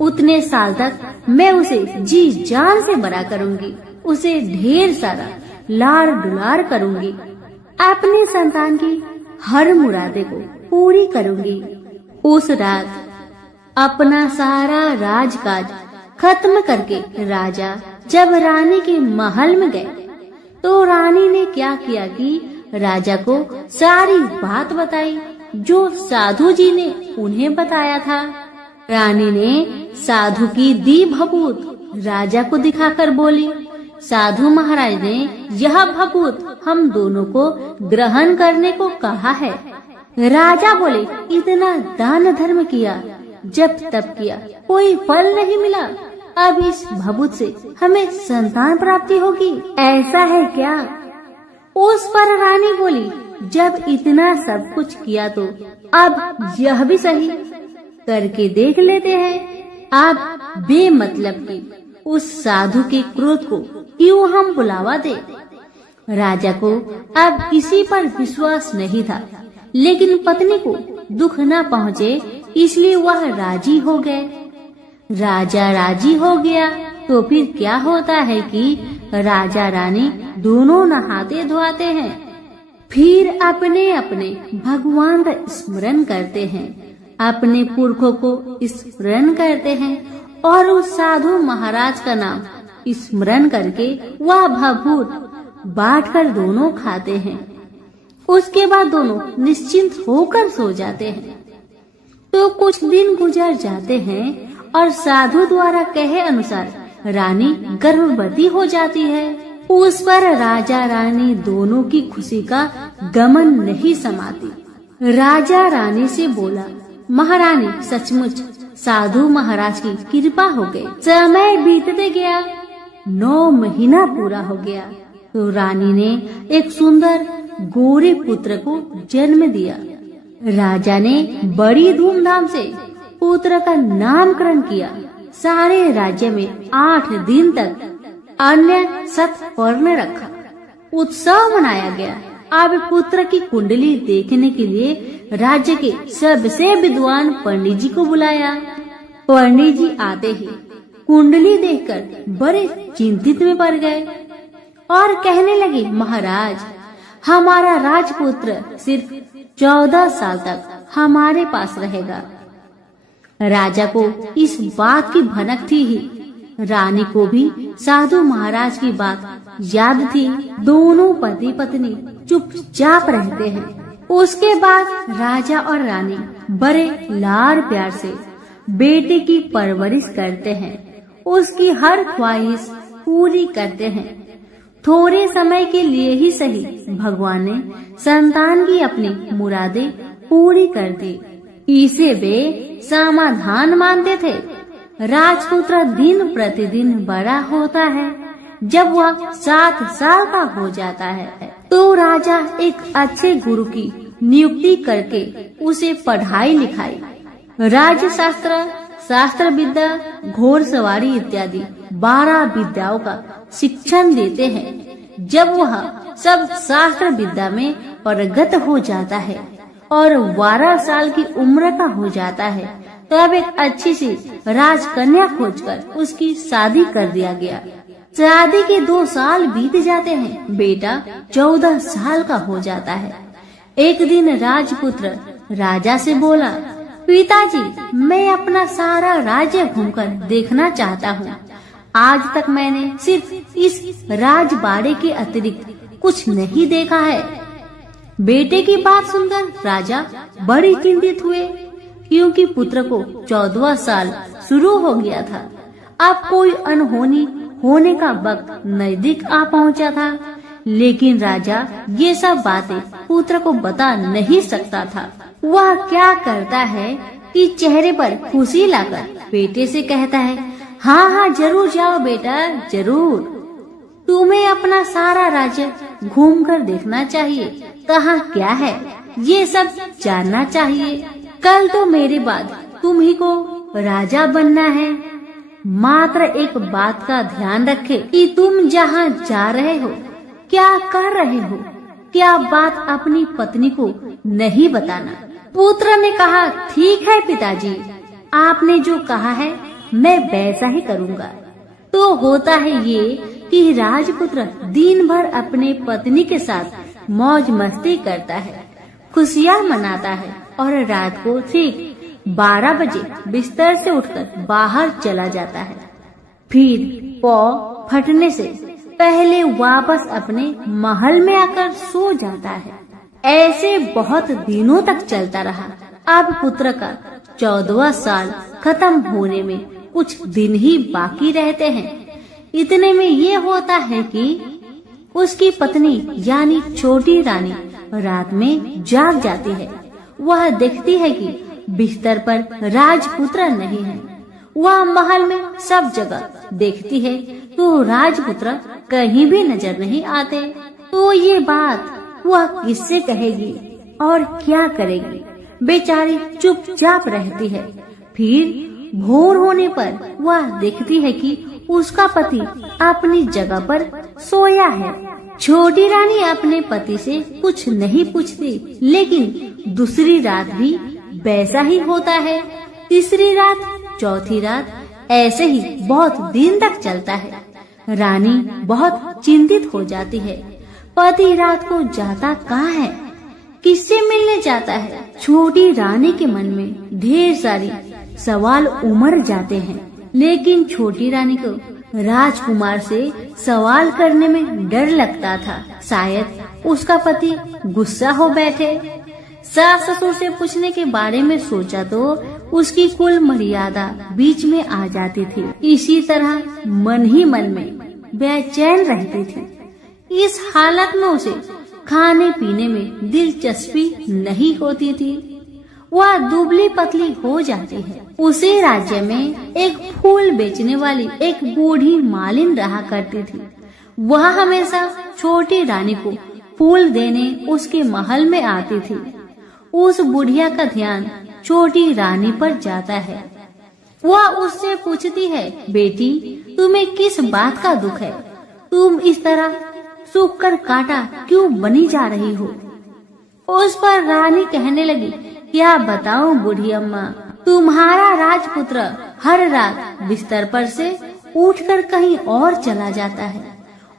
उतने साल तक मैं उसे जी जान से बड़ा करूंगी, उसे ढेर सारा लाड़ दुलार करूंगी, अपनी संतान की हर मुरादे को पूरी करूंगी। उस रात अपना सारा राजकाज खत्म करके राजा जब रानी के महल में गए तो रानी ने क्या किया कि राजा को सारी बात बताई जो साधु जी ने उन्हें बताया था। रानी ने साधु की दी भभूत राजा को दिखाकर बोली, साधु महाराज ने यह भभूत हम दोनों को ग्रहण करने को कहा है। राजा बोले, इतना दान धर्म किया, जब तब किया, कोई फल नहीं मिला, अब इस भभूत से हमें संतान प्राप्ति होगी, ऐसा है क्या? उस पर रानी बोली, जब इतना सब कुछ किया तो अब यह भी सही करके देख लेते हैं। आप बेमतलब की उस साधु के क्रोध को क्यों हम बुलावा दे? राजा को अब किसी पर विश्वास नहीं था, लेकिन पत्नी को दुख न पहुँचे इसलिए वह राजी हो गए। राजा राजी हो गया तो फिर क्या होता है कि राजा रानी दोनों नहाते धोआते हैं, फिर अपने अपने भगवान का स्मरण करते हैं, अपने पुरखों को स्मरण करते हैं और उस साधु महाराज का नाम स्मरण करके वह भभूत बांटकर दोनों खाते हैं। उसके बाद दोनों निश्चिंत होकर सो जाते हैं। तो कुछ दिन गुजर जाते हैं और साधु द्वारा कहे अनुसार रानी गर्भवती हो जाती है। उस पर राजा रानी दोनों की खुशी का गमन नहीं समाती। राजा रानी से बोला, महारानी सचमुच साधु महाराज की कृपा हो गई। समय बीतते गया, 9 महीना पूरा हो गया तो रानी ने एक सुंदर गोरे पुत्र को जन्म दिया। राजा ने बड़ी धूमधाम से पुत्र का नामकरण किया। सारे राज्य में 8 दिन तक अन्य सत्पर्ण रखा। उत्सव मनाया गया। अब पुत्र की कुंडली देखने के लिए राज्य के सबसे विद्वान पंडित जी को बुलाया। पंडित जी आते ही कुंडली देखकर बड़े चिंतित में पड़ गए और कहने लगे, महाराज, हमारा राजपुत्र सिर्फ 14 साल तक हमारे पास रहेगा। राजा को इस बात की भनक थी ही। रानी को भी साधु महाराज की बात याद थी। दोनों पति पत्नी चुपचाप रहते हैं। उसके बाद राजा और रानी बड़े लाड़ प्यार से बेटे की परवरिश करते हैं, उसकी हर ख्वाहिश पूरी करते हैं। थोड़े समय के लिए ही सही, भगवान ने संतान की अपनी मुरादें पूरी कर दी। इसे वे समाधान मानते थे। राजपुत्र दिन प्रतिदिन बड़ा होता है। जब वह 7 साल का हो जाता है तो राजा एक अच्छे गुरु की नियुक्ति करके उसे पढ़ाई लिखाई, राजशास्त्र, शास्त्र विद्या, घोड़सवारी इत्यादि 12 विद्याओं का शिक्षण देते हैं। जब वह सब शास्त्र विद्या में पारंगत हो जाता है और 12 साल की उम्र का हो जाता है, तब एक अच्छी सी राजकन्या खोजकर उसकी शादी कर दिया गया। शादी के 2 साल बीत जाते हैं। बेटा 14 साल का हो जाता है। एक दिन राजपुत्र राजा से बोला, पिताजी, मैं अपना सारा राज्य घूमकर देखना चाहता हूँ। आज तक मैंने सिर्फ इस राजबाड़े के अतिरिक्त कुछ नहीं देखा है। बेटे की बात सुनकर राजा बड़ी चिंतित हुए, क्योंकि पुत्र को 14वां साल शुरू हो गया था। अब कोई अनहोनी होने का वक्त नजदीक आ पहुंचा था। लेकिन राजा ये सब बातें पुत्र को बता नहीं सकता था। वह क्या करता है कि चेहरे पर खुशी लाकर बेटे से कहता है, हाँ हाँ जरूर जाओ बेटा, जरूर। तुम्हें अपना सारा राज्य घूमकर देखना चाहिए। कहाँ क्या है ये सब जानना चाहिए। कल तो मेरे बाद तुम ही को राजा बनना है। मात्र एक बात का ध्यान रखे कि तुम जहाँ जा रहे हो, क्या कर रहे हो, क्या बात अपनी पत्नी को नहीं बताना। पुत्र ने कहा, ठीक है पिताजी, आपने जो कहा है मैं वैसा ही करूँगा। तो होता है ये कि राजपुत्र दिन भर अपने पत्नी के साथ मौज मस्ती करता है, खुशियाँ मनाता है और रात को ठीक 12 बजे बिस्तर से उठकर बाहर चला जाता है। फिर पौ फटने से पहले वापस अपने महल में आकर सो जाता है। ऐसे बहुत दिनों तक चलता रहा। अब पुत्र का 14वां साल खत्म होने में कुछ दिन ही बाकी रहते हैं। इतने में ये होता है कि उसकी पत्नी यानी छोटी रानी रात में जाग जाती है। वह देखती है कि बिस्तर पर राजपुत्र नहीं है। वह महल में सब जगह देखती है तो राजपुत्र कहीं भी नजर नहीं आते। तो ये बात वह किससे कहेगी और क्या करेगी। बेचारी चुपचाप रहती है। फिर भोर होने पर वह देखती है कि उसका पति अपनी जगह पर सोया है। छोटी रानी अपने पति से कुछ नहीं पूछती, लेकिन दूसरी रात भी वैसा ही होता है। तीसरी रात, चौथी रात, ऐसे ही बहुत दिन तक चलता है। रानी बहुत चिंतित हो जाती है। पति रात को जाता कहाँ है, किससे मिलने जाता है। छोटी रानी के मन में ढेर सारी सवाल उमड़ जाते हैं, लेकिन छोटी रानी को राजकुमार से सवाल करने में डर लगता था। शायद उसका पति गुस्सा हो बैठे। सास ससुर से पूछने के बारे में सोचा तो उसकी कुल मर्यादा बीच में आ जाती थी। इसी तरह मन ही मन में बेचैन रहती थी। इस हालत में उसे खाने पीने में दिलचस्पी नहीं होती थी। वह दुबली पतली हो जाती है। उसी राज्य में एक फूल बेचने वाली एक बूढ़ी मालिन रहा करती थी। वह हमेशा छोटी रानी को फूल देने उसके महल में आती थी। उस बुढ़िया का ध्यान छोटी रानी पर जाता है। वह उससे पूछती है, बेटी तुम्हें किस बात का दुख है, तुम इस तरह सूखकर कांटा क्यों बनी जा रही हो। उस पर रानी कहने लगी, क्या बताऊं बूढ़ी अम्मा, तुम्हारा राजपुत्र हर रात बिस्तर पर से उठकर कहीं और चला जाता है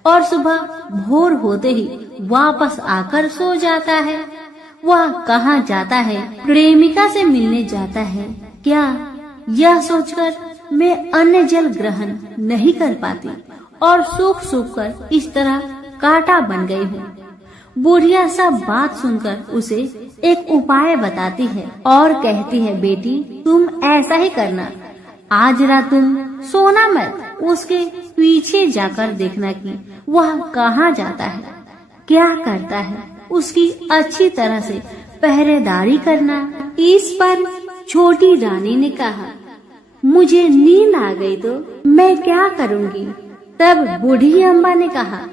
और सुबह भोर होते ही वापस आकर सो जाता है। वह कहाँ जाता है? प्रेमिका से मिलने जाता है क्या? यह सोचकर मैं अन्न जल ग्रहण नहीं कर पाती और सूख सूख कर इस तरह कांटा बन गई हूँ। बुढ़िया सब बात सुनकर उसे एक उपाय बताती है और कहती है, बेटी तुम ऐसा ही करना, आज रात तुम सोना मत, उसके पीछे जाकर देखना कि वह कहाँ जाता है, क्या करता है, उसकी अच्छी तरह से पहरेदारी करना। इस पर छोटी रानी ने कहा, मुझे नींद आ गई तो मैं क्या करूँगी। तब बूढ़ी अम्मा ने कहा,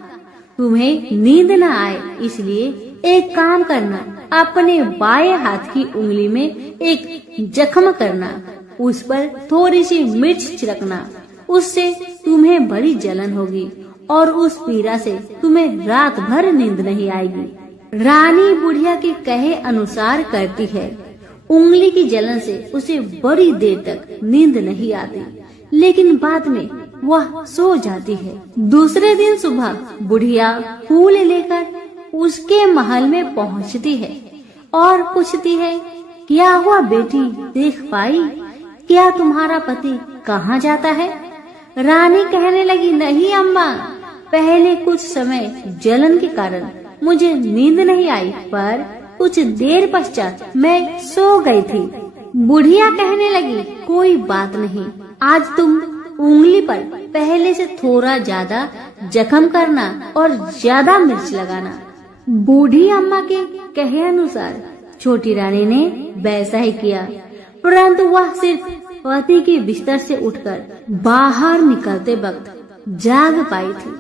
तुम्हें नींद न आए इसलिए एक काम करना, अपने बाएं हाथ की उंगली में एक जख्म करना, उस पर थोड़ी सी मिर्च छिड़कना, उससे तुम्हें बड़ी जलन होगी और उस पीड़ा से तुम्हें रात भर नींद नहीं आएगी। रानी बुढ़िया के कहे अनुसार करती है। उंगली की जलन से उसे बड़ी देर तक नींद नहीं आती, लेकिन बाद में वह सो जाती है। दूसरे दिन सुबह बुढ़िया फूल लेकर उसके महल में पहुंचती है और पूछती है, क्या हुआ बेटी, देख पाई क्या तुम्हारा पति कहाँ जाता है? रानी कहने लगी, नहीं अम्मा, पहले कुछ समय जलन के कारण मुझे नींद नहीं आई, पर कुछ देर पश्चात मैं सो गई थी। बुढ़िया कहने लगी, कोई बात नहीं, आज तुम उंगली पर पहले से थोड़ा ज्यादा जख्म करना और ज्यादा मिर्च लगाना। बूढ़ी अम्मा के कहे अनुसार छोटी रानी ने वैसा ही किया, परंतु वह सिर्फ पति के बिस्तर से उठकर बाहर निकलते वक्त जाग पाई थी।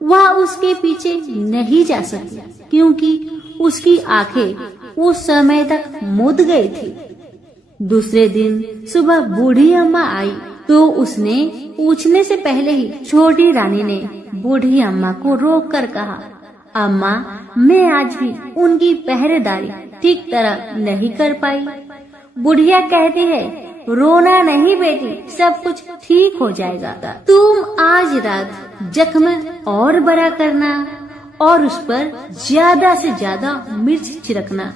वह उसके पीछे नहीं जा सकी क्योंकि उसकी आंखें उस समय तक मुद गई थी। दूसरे दिन सुबह बूढ़ी अम्मा आई तो उसने पूछने से पहले ही छोटी रानी ने बूढ़ी अम्मा को रोककर कहा, अम्मा, मैं आज भी उनकी पहरेदारी ठीक तरह नहीं कर पाई। बुढ़िया कहती है, रोना नहीं बेटी, सब कुछ ठीक हो जाएगा। तुम आज रात जख्म और बड़ा करना और उस पर ज्यादा से ज्यादा मिर्च छिड़कना।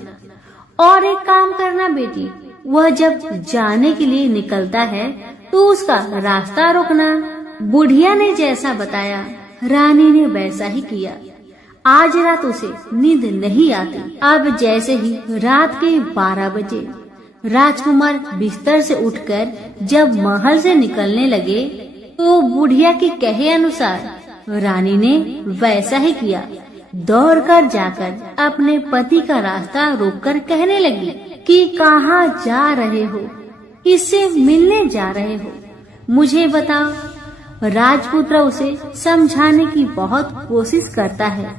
और एक काम करना बेटी, वह जब जाने के लिए निकलता है तो उसका रास्ता रोकना। बुढ़िया ने जैसा बताया रानी ने वैसा ही किया। आज रात उसे नींद नहीं आती। अब जैसे ही रात के 12 बजे राजकुमार बिस्तर से उठकर जब महल से निकलने लगे तो बुढ़िया के कहे अनुसार रानी ने वैसा ही किया। दौड़कर जाकर अपने पति का रास्ता रोककर कहने लगी कि कहाँ जा रहे हो, किससे मिलने जा रहे हो, मुझे बताओ। राजपुत्र उसे समझाने की बहुत कोशिश करता है।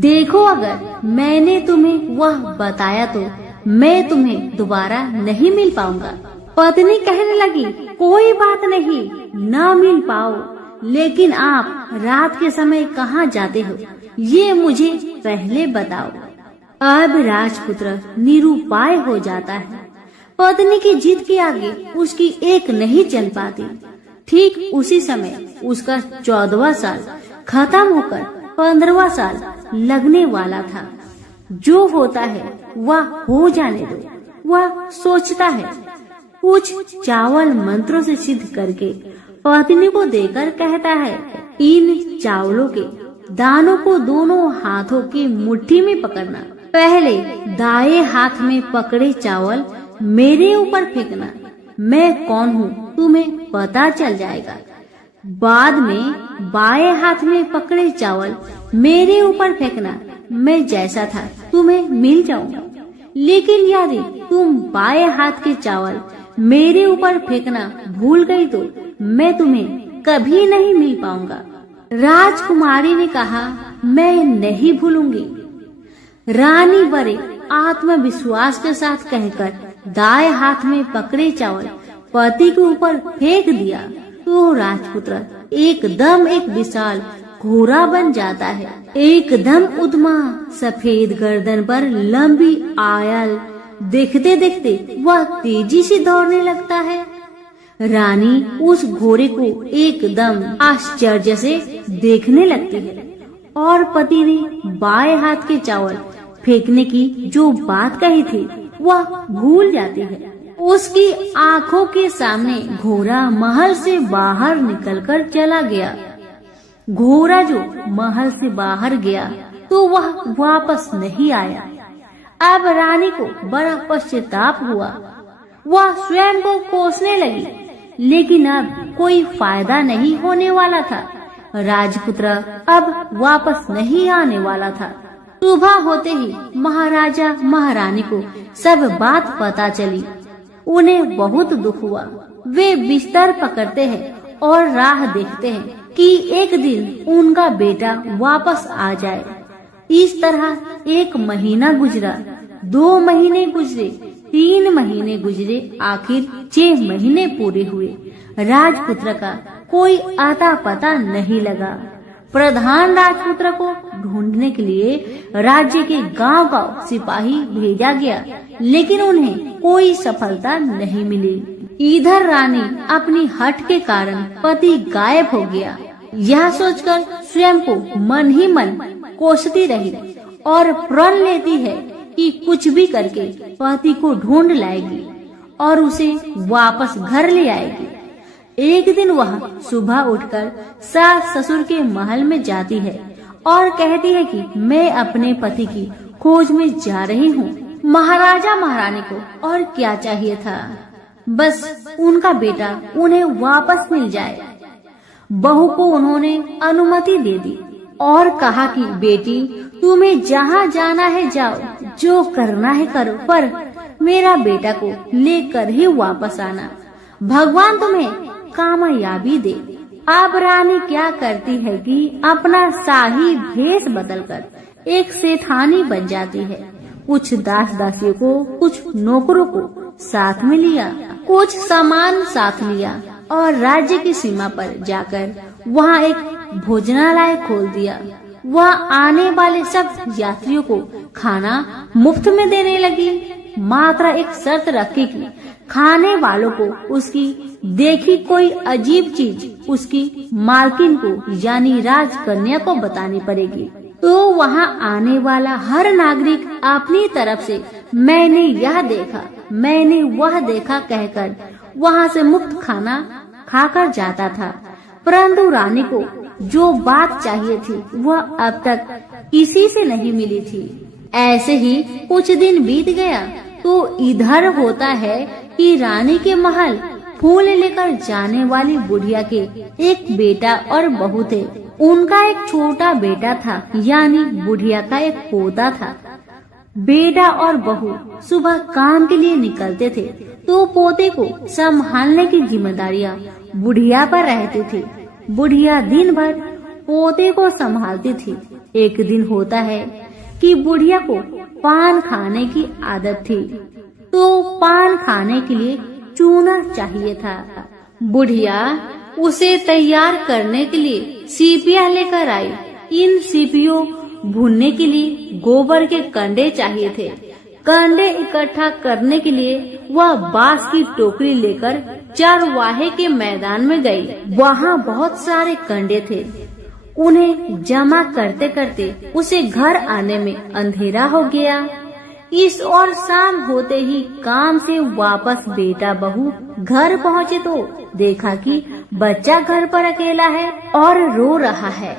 देखो, अगर मैंने तुम्हें वह बताया तो मैं तुम्हें दोबारा नहीं मिल पाऊंगा। पत्नी कहने लगी, कोई बात नहीं, न मिल पाओ, लेकिन आप रात के समय कहाँ जाते हो ये मुझे पहले बताओ। अब राजपुत्र निरुपाय हो जाता है। पत्नी की जिद के आगे उसकी एक नहीं चल पाती। ठीक उसी समय उसका 14वां साल खत्म होकर 15वां साल लगने वाला था। जो होता है वह हो जाने दो। वह सोचता है, कुछ चावल मंत्रों से सिद्ध करके पत्नी को देकर कहता है, इन चावलों के दानों को दोनों हाथों की मुट्ठी में पकड़ना। पहले दाएं हाथ में पकड़े चावल मेरे ऊपर फेंकना। मैं कौन हूँ तुम्हें पता चल जाएगा। बाद में बाएं हाथ में पकड़े चावल मेरे ऊपर फेंकना। मैं जैसा था तुम्हें मिल जाऊंगा। लेकिन यदि तुम बाएं हाथ के चावल मेरे ऊपर फेंकना भूल गई तो मैं तुम्हें कभी नहीं मिल पाऊंगा। राजकुमारी ने कहा, मैं नहीं भूलूंगी। रानी बड़े आत्मविश्वास के साथ कहकर दाएं हाथ में पकड़े चावल पति के ऊपर फेंक दिया तो राजपुत्र एकदम एक विशाल घोड़ा बन जाता है। एकदम उद्मा, सफेद गर्दन पर लंबी आयल। देखते देखते वह तेजी से दौड़ने लगता है। रानी उस घोड़े को एकदम आश्चर्य से देखने लगती है और पति ने बाएं हाथ के चावल फेंकने की जो बात कही थी वह भूल जाती है। उसकी आंखों के सामने घोड़ा महल से बाहर निकलकर चला गया। घोड़ा जो महल से बाहर गया तो वह वापस नहीं आया। अब रानी को बड़ा पश्चाताप हुआ। वह स्वयं को कोसने लगी, लेकिन अब कोई फायदा नहीं होने वाला था। राजपुत्र अब वापस नहीं आने वाला था। सुबह होते ही महाराजा महारानी को सब बात पता चली। उन्हें बहुत दुख हुआ। वे बिस्तर पकड़ते हैं और राह देखते हैं कि एक दिन उनका बेटा वापस आ जाए। इस तरह 1 महीना गुजरा, 2 महीने गुजरे, 3 महीने गुजरे, आखिर 6 महीने पूरे हुए। राजपुत्र का कोई आता पता नहीं लगा। प्रधान राजपुत्र को ढूंढने के लिए राज्य के गांव-गांव सिपाही भेजा गया, लेकिन उन्हें कोई सफलता नहीं मिली। इधर रानी अपनी हठ के कारण पति गायब हो गया। यह सोचकर स्वयं को मन ही मन कोसती रही और प्रण लेती है कि कुछ भी करके पति को ढूंढ लाएगी और उसे वापस घर ले आएगी। एक दिन वह सुबह उठकर सास ससुर के महल में जाती है और कहती है कि मैं अपने पति की खोज में जा रही हूँ। महाराजा महारानी को और क्या चाहिए था, बस उनका बेटा उन्हें वापस मिल जाए। बहू को उन्होंने अनुमति दे दी और कहा कि बेटी तुम्हें जहाँ जाना है जाओ, जो करना है करो, पर मेरा बेटा को लेकर ही वापस आना। भगवान तुम्हें कामयाबी दे। अब रानी क्या करती है कि अपना शाही भेष बदलकर एक सेठानी बन जाती है। कुछ दास दासियों को, कुछ नौकरों को साथ में लिया, कुछ सामान साथ लिया और राज्य की सीमा पर जाकर वहाँ एक भोजनालय खोल दिया। वह आने वाले सब यात्रियों को खाना मुफ्त में देने लगी। मात्र एक शर्त रखी कि खाने वालों को उसकी देखी कोई अजीब चीज उसकी मालकिन को यानी राजकन्या को बतानी पड़ेगी। तो वहाँ आने वाला हर नागरिक अपनी तरफ से मैंने यह देखा, मैंने वह देखा कहकर वहाँ से मुफ्त खाना खाकर जाता था। परंतु रानी को जो बात चाहिए थी वह अब तक किसी से नहीं मिली थी। ऐसे ही कुछ दिन बीत गया तो इधर होता है कि रानी के महल फूल लेकर जाने वाली बुढ़िया के एक बेटा और बहू थे। उनका एक छोटा बेटा था, यानी बुढ़िया का एक पोता था। बेटा और बहू सुबह काम के लिए निकलते थे तो पोते को संभालने की जिम्मेदारियां बुढ़िया पर रहती थी। बुढ़िया दिन भर पोते को संभालती थी। एक दिन होता है कि बुढ़िया को पान खाने की आदत थी, तो पान खाने के लिए चूना चाहिए था। बुढ़िया उसे तैयार करने के लिए सीपियाँ लेकर आई। इन सीपियों भूनने के लिए गोबर के कंडे चाहिए थे। कंडे इकट्ठा करने के लिए वह बांस की टोकरी लेकर चरवाहे के मैदान में गई। वहाँ बहुत सारे कंडे थे। उन्हें जमा करते करते उसे घर आने में अंधेरा हो गया। इस और शाम होते ही काम से वापस बेटा बहू घर पहुँचे तो देखा कि बच्चा घर पर अकेला है और रो रहा है।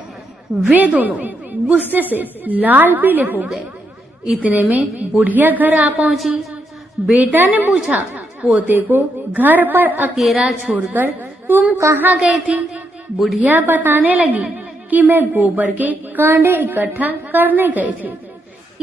वे दोनों गुस्से से लाल पीले हो गए। इतने में बुढ़िया घर आ पहुँची। बेटा ने पूछा, पोते को घर पर अकेला छोड़कर तुम कहाँ गई थी? बुढ़िया बताने लगी कि मैं गोबर के कांडे इकट्ठा करने गई थी।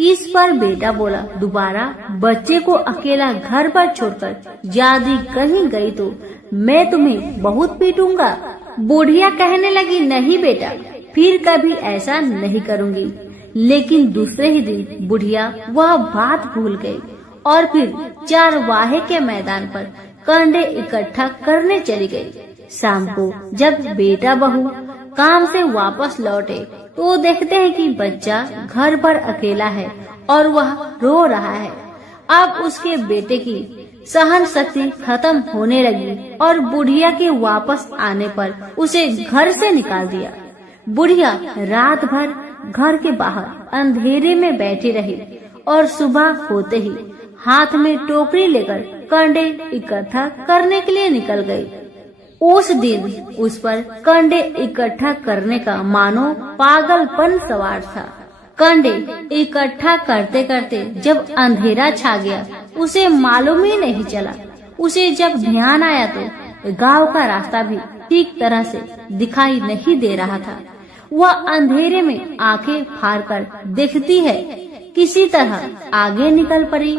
इस पर बेटा बोला, दोबारा बच्चे को अकेला घर पर छोड़कर यदि कहीं गई तो मैं तुम्हें बहुत पीटूंगा। बुढ़िया कहने लगी, नहीं बेटा, फिर कभी ऐसा नहीं करूंगी। लेकिन दूसरे ही दिन बुढ़िया वह बात भूल गई और फिर चरवाहे के मैदान पर कंडे इकट्ठा करने चली गई। शाम को जब बेटा बहू काम से वापस लौटे तो देखते हैं कि बच्चा घर पर अकेला है और वह रो रहा है। अब उसके बेटे की सहन शक्ति खत्म होने लगी और बुढ़िया के वापस आने पर उसे घर से निकाल दिया। बुढ़िया रात भर घर के बाहर अंधेरे में बैठी रही और सुबह होते ही हाथ में टोकरी लेकर कंडे इकट्ठा करने के लिए निकल गई। उस दिन उस पर कंडे इकट्ठा करने का मानो पागलपन सवार था। कंडे इकट्ठा करते करते जब अंधेरा छा गया उसे मालूम ही नहीं चला। उसे जब ध्यान आया तो गांव का रास्ता भी ठीक तरह से दिखाई नहीं दे रहा था। वह अंधेरे में आंखें फाड़कर देखती है, किसी तरह आगे निकल पड़ी।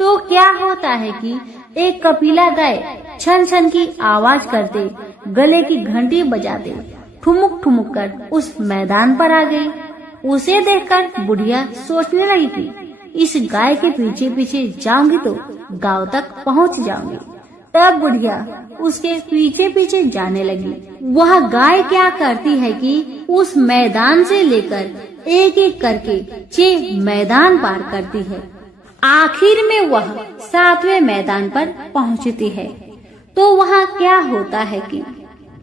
तो क्या होता है कि एक कपिला गाय छन छन की आवाज करते, गले की घंटी बजाते ठुमुक ठुमुक कर उस मैदान पर आ गई। उसे देखकर बुढ़िया सोचने लगी कि इस गाय के पीछे पीछे जाऊंगी तो गांव तक पहुंच जाऊंगी। तब बुढ़िया उसके पीछे पीछे जाने लगी। वह गाय क्या करती है कि उस मैदान से लेकर एक एक करके 6 मैदान पार करती है। आखिर में वह 7वें मैदान पर पहुंचती है। तो वहाँ क्या होता है कि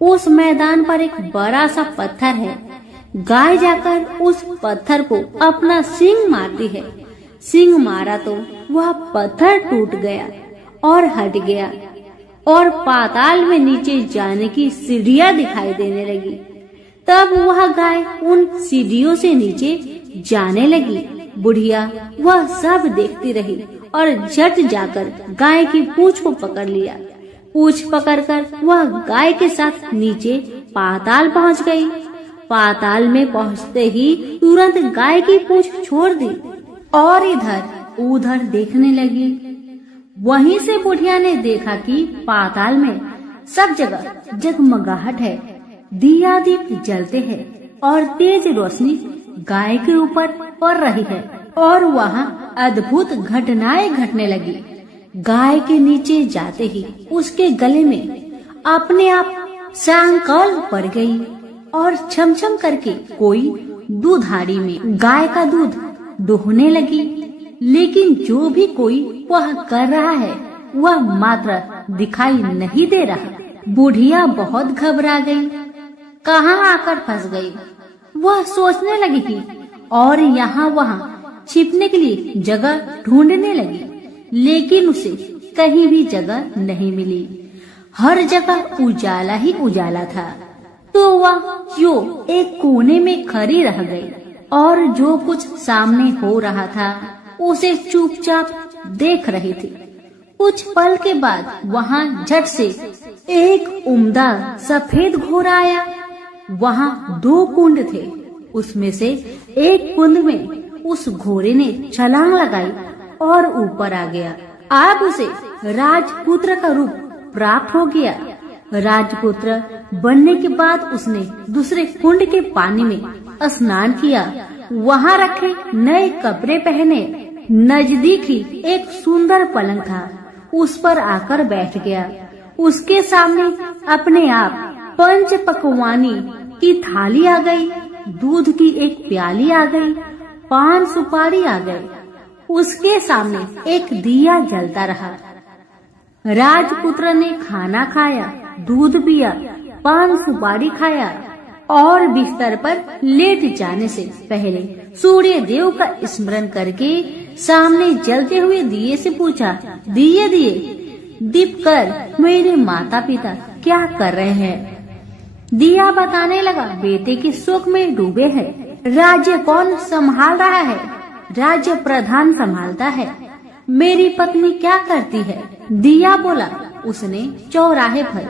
उस मैदान पर एक बड़ा सा पत्थर है। गाय जाकर उस पत्थर को अपना सींग मारती है। सींग मारा तो वह पत्थर टूट गया और हट गया और पाताल में नीचे जाने की सीढ़ियां दिखाई देने लगी। तब वह गाय उन सीढ़ियों से नीचे जाने लगी। बुढ़िया वह सब देखती रही और झट जाकर गाय की पूंछ को पकड़ लिया। पूंछ पकड़कर वह गाय के साथ नीचे पाताल पहुंच गई। पाताल में पहुंचते ही तुरंत गाय की पूंछ छोड़ दी और इधर उधर देखने लगी। वहीं से बुढ़िया ने देखा कि पाताल में सब जगह जगमगाहट है, दिया दीप जलते हैं और तेज रोशनी गाय के ऊपर पड़ रही है और वहाँ अद्भुत घटनाएं घटने लगी। गाय के नीचे जाते ही उसके गले में अपने आप सांकल पड़ गई और छमछम करके कोई दूधाड़ी में गाय का दूध दोहने लगी। लेकिन जो भी कोई वह कर रहा है वह मात्र दिखाई नहीं दे रहा। बुढ़िया बहुत घबरा गई, कहाँ आकर फंस गई। वह सोचने लगी कि और यहाँ वहाँ छिपने के लिए जगह ढूंढने लगी, लेकिन उसे कहीं भी जगह नहीं मिली। हर जगह उजाला ही उजाला था। तो वह जो एक कोने में खड़ी रह गई और जो कुछ सामने हो रहा था उसे चुपचाप देख रही थी। कुछ पल के बाद वहाँ झट से एक उम्दा सफेद घोड़ा आया। वहाँ 2 कुंड थे। उसमें से एक कुंड में उस घोड़े ने छलांग लगाई और ऊपर आ गया। अब उसे राजपुत्र का रूप प्राप्त हो गया। राजपुत्र बनने के बाद उसने दूसरे कुंड के पानी में स्नान किया। वहाँ रखे नए कपड़े पहने। नजदीक ही एक सुंदर पलंग था, उस पर आकर बैठ गया। उसके सामने अपने आप 5 पकवानी की थाली आ गई, दूध की एक प्याली आ गई, 5 सुपारी आ गए। उसके सामने एक दिया जलता रहा। राजपुत्र ने खाना खाया, दूध पिया, 5 सुपारी खाया और बिस्तर पर लेट जाने से पहले सूर्य देव का स्मरण करके सामने जलते हुए दिए से पूछा, दिए दीप कर मेरे माता पिता क्या कर रहे हैं? दिया बताने लगा, बेटे के शोक में डूबे हैं। राज्य कौन संभाल रहा है? राज्य प्रधान संभालता है। मेरी पत्नी क्या करती है? दिया बोला, उसने चौराहे पर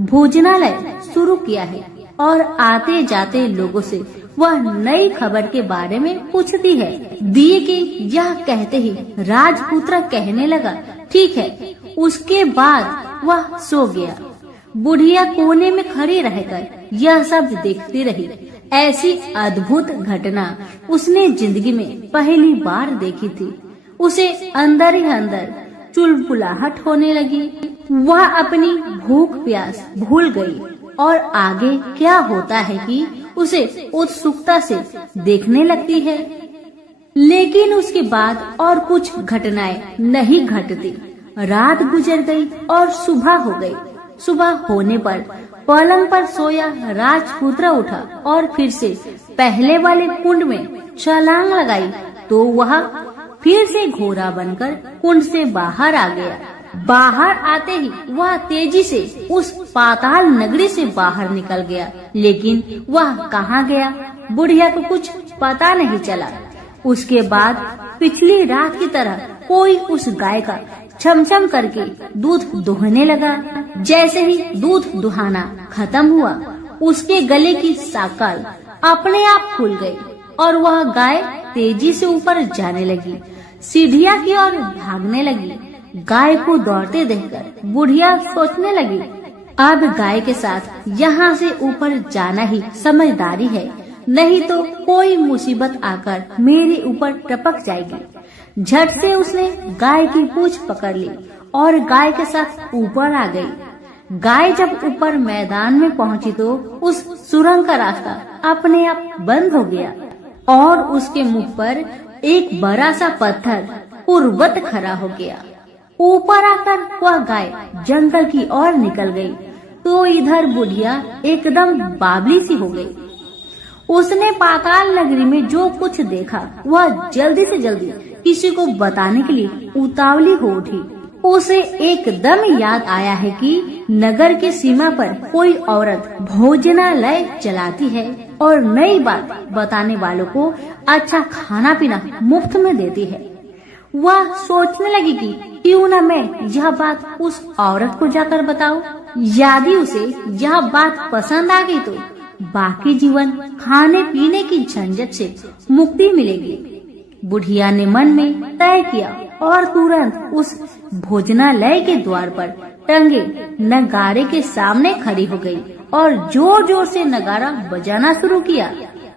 भोजनालय शुरू किया है और आते जाते लोगों से वह नई खबर के बारे में पूछती है। दिए के यह कहते ही राजपुत्र कहने लगा, ठीक है। उसके बाद वह सो गया। बुढ़िया कोने में खड़ी रहकर यह सब देखती रही। ऐसी अद्भुत घटना उसने जिंदगी में पहली बार देखी थी। उसे अंदर ही अंदर चुलबुलाहट होने लगी। वह अपनी भूख प्यास भूल गई और आगे क्या होता है कि उसे उत्सुकता से देखने लगती है। लेकिन उसके बाद और कुछ घटनाएं नहीं घटती। रात गुजर गई और सुबह हो गई। सुबह होने पर पलंग पर सोया राजपुत्र उठा और फिर से पहले वाले कुंड में छलांग लगाई तो वह फिर से घोड़ा बनकर कुंड से बाहर आ गया। बाहर आते ही वह तेजी से उस पाताल नगरी से बाहर निकल गया। लेकिन वह कहाँ गया, बुढ़िया को कुछ पता नहीं चला। उसके बाद पिछली रात की तरह कोई उस गाय का छमछम करके दूध दुहने लगा। जैसे ही दूध दुहाना खत्म हुआ, उसके गले की साकल अपने आप खुल गई और वह गाय तेजी से ऊपर जाने लगी, सीढ़ियाँ की ओर भागने लगी। गाय को दौड़ते देखकर बुढ़िया सोचने लगी, अब गाय के साथ यहाँ से ऊपर जाना ही समझदारी है, नहीं तो कोई मुसीबत आकर मेरे ऊपर टपक जाएगी। झट से उसने गाय की पूंछ पकड़ ली और गाय के साथ ऊपर आ गई। गाय जब ऊपर मैदान में पहुंची तो उस सुरंग का रास्ता अपने आप बंद हो गया और उसके मुख पर एक बड़ा सा पत्थर पूर्ववत खड़ा हो गया। ऊपर आकर वह गाय जंगल की ओर निकल गई तो इधर बुढ़िया एकदम बावली सी हो गई। उसने पाताल नगरी में जो कुछ देखा वह जल्दी से जल्दी किसी को बताने के लिए उतावली हो उठी। उसे एकदम याद आया है कि नगर की सीमा पर कोई औरत भोजनालय चलाती है और नई बात बताने वालों को अच्छा खाना पीना मुफ्त में देती है। वह सोचने लगी कि क्यों न मैं यह बात उस औरत को जाकर बताऊं। यदि उसे यह बात पसंद आ गई तो बाकी जीवन खाने पीने की झंझट से मुक्ति मिलेगी। बुढ़िया ने मन में तय किया और तुरंत उस भोजनालय के द्वार पर टंगे नगाड़े के सामने खड़ी हो गई और जोर जोर से नगाड़ा बजाना शुरू किया।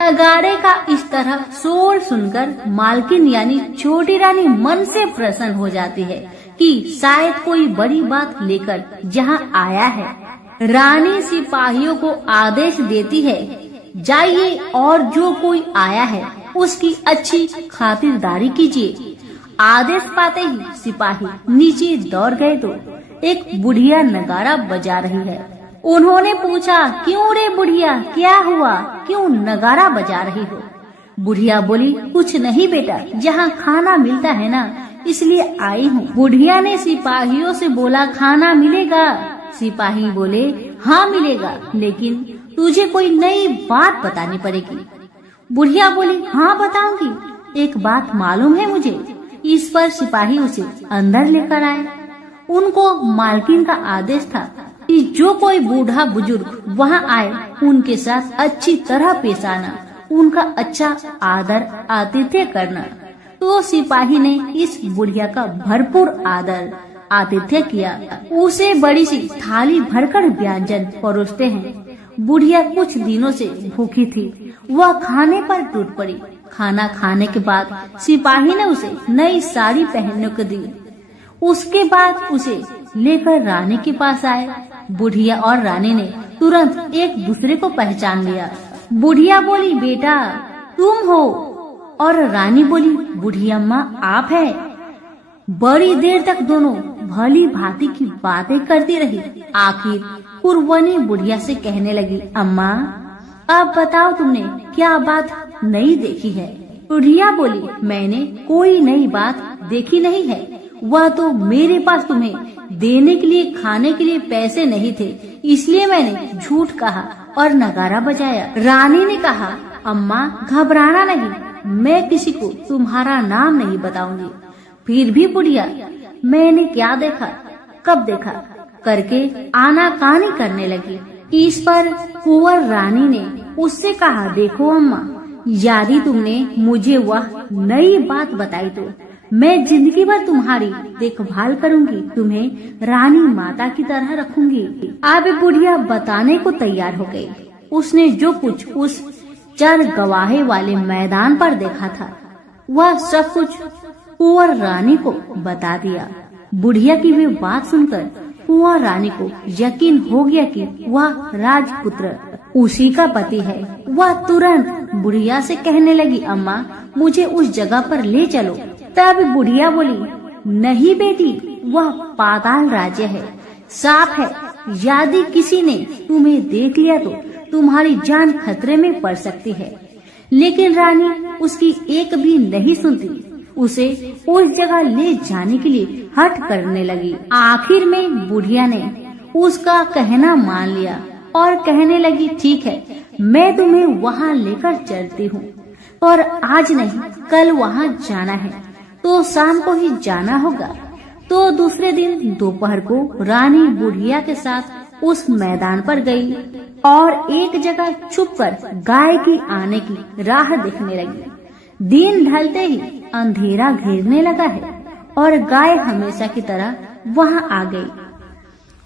नगाड़े का इस तरह शोर सुनकर मालकिन यानी छोटी रानी मन से प्रसन्न हो जाती है कि शायद कोई बड़ी बात लेकर यहाँ आया है। रानी सिपाहियों को आदेश देती है, जाइए और जो कोई आया है उसकी अच्छी खातिरदारी कीजिए। आदेश पाते ही सिपाही नीचे दौड़ गए तो एक बुढ़िया नगाड़ा बजा रही है। उन्होंने पूछा, क्यों रे बुढ़िया, क्या हुआ, क्यों नगाड़ा बजा रही हो? बुढ़िया बोली, कुछ नहीं बेटा, यहाँ खाना मिलता है ना, इसलिए आई हूँ। बुढ़िया ने सिपाहियों से बोला, खाना मिलेगा? सिपाही बोले, हाँ मिलेगा, लेकिन तुझे कोई नई बात बतानी पड़ेगी। बुढ़िया बोली, हाँ बताऊंगी। एक बात मालूम है मुझे। इस पर सिपाही उसे अंदर लेकर आए। उनको मालकिन का आदेश था कि जो कोई बूढ़ा बुजुर्ग वहाँ आए उनके साथ अच्छी तरह पेश आना, उनका अच्छा आदर आतिथ्य करना। तो सिपाही ने इस बुढ़िया का भरपूर आदर आतिथ्य किया। उसे बड़ी सी थाली भरकर व्यंजन परोसते हैं। बुढ़िया कुछ दिनों से भूखी थी, वह खाने पर टूट पड़ी। खाना खाने के बाद सिपाही ने उसे नई साड़ी पहनने को दी। उसके बाद उसे लेकर रानी के पास आए। बुढ़िया और रानी ने तुरंत एक दूसरे को पहचान लिया। बुढ़िया बोली, बेटा तुम हो? और रानी बोली, बूढ़ी अम्मा आप है? बड़ी देर तक दोनों भली भांति की बातें करती रही। आखिर कुर्बानी बुढ़िया से कहने लगी, अम्मा अब बताओ तुमने क्या बात नई देखी है? बुढ़िया बोली, मैंने कोई नई बात देखी नहीं है, वह तो मेरे पास तुम्हें देने के लिए खाने के लिए पैसे नहीं थे, इसलिए मैंने झूठ कहा और नगाड़ा बजाया। रानी ने कहा, अम्मा घबराना नहीं, मैं किसी को तुम्हारा नाम नहीं बताऊंगी। फिर भी बुढ़िया मैंने क्या देखा, कब देखा करके आनाकानी करने लगी। इस पर कुंवर रानी ने उससे कहा, देखो अम्मा, यदि तुमने मुझे वह नई बात बताई तो मैं जिंदगी भर तुम्हारी देखभाल करूंगी, तुम्हें रानी माता की तरह रखूंगी। अब बुढ़िया बताने को तैयार हो गई। उसने जो कुछ उस चर गवाहे वाले मैदान पर देखा था वह सब कुछ कुंवर रानी को बता दिया। बुढ़िया की वे बात सुनकर कुंवर रानी को यकीन हो गया कि वह राजपुत्र उसी का पति है। वह तुरंत बुढ़िया से कहने लगी, अम्मा मुझे उस जगह पर ले चलो। तब बुढ़िया बोली, नहीं बेटी, वह पाताल राज्य है, सांप है। यदि किसी ने तुम्हें देख लिया तो तुम्हारी जान खतरे में पड़ सकती है। लेकिन रानी उसकी एक भी नहीं सुनती, उसे उस जगह ले जाने के लिए हठ करने लगी। आखिर में बुढ़िया ने उसका कहना मान लिया और कहने लगी, ठीक है, मैं तुम्हें वहाँ लेकर चलती हूँ, और आज नहीं कल वहाँ जाना है तो शाम को ही जाना होगा। तो दूसरे दिन दोपहर को रानी बुढ़िया के साथ उस मैदान पर गई और एक जगह छुपकर गाय की आने की राह देखने लगी। दिन ढलते ही अंधेरा घेरने लगा है और गाय हमेशा की तरह वहां आ गई।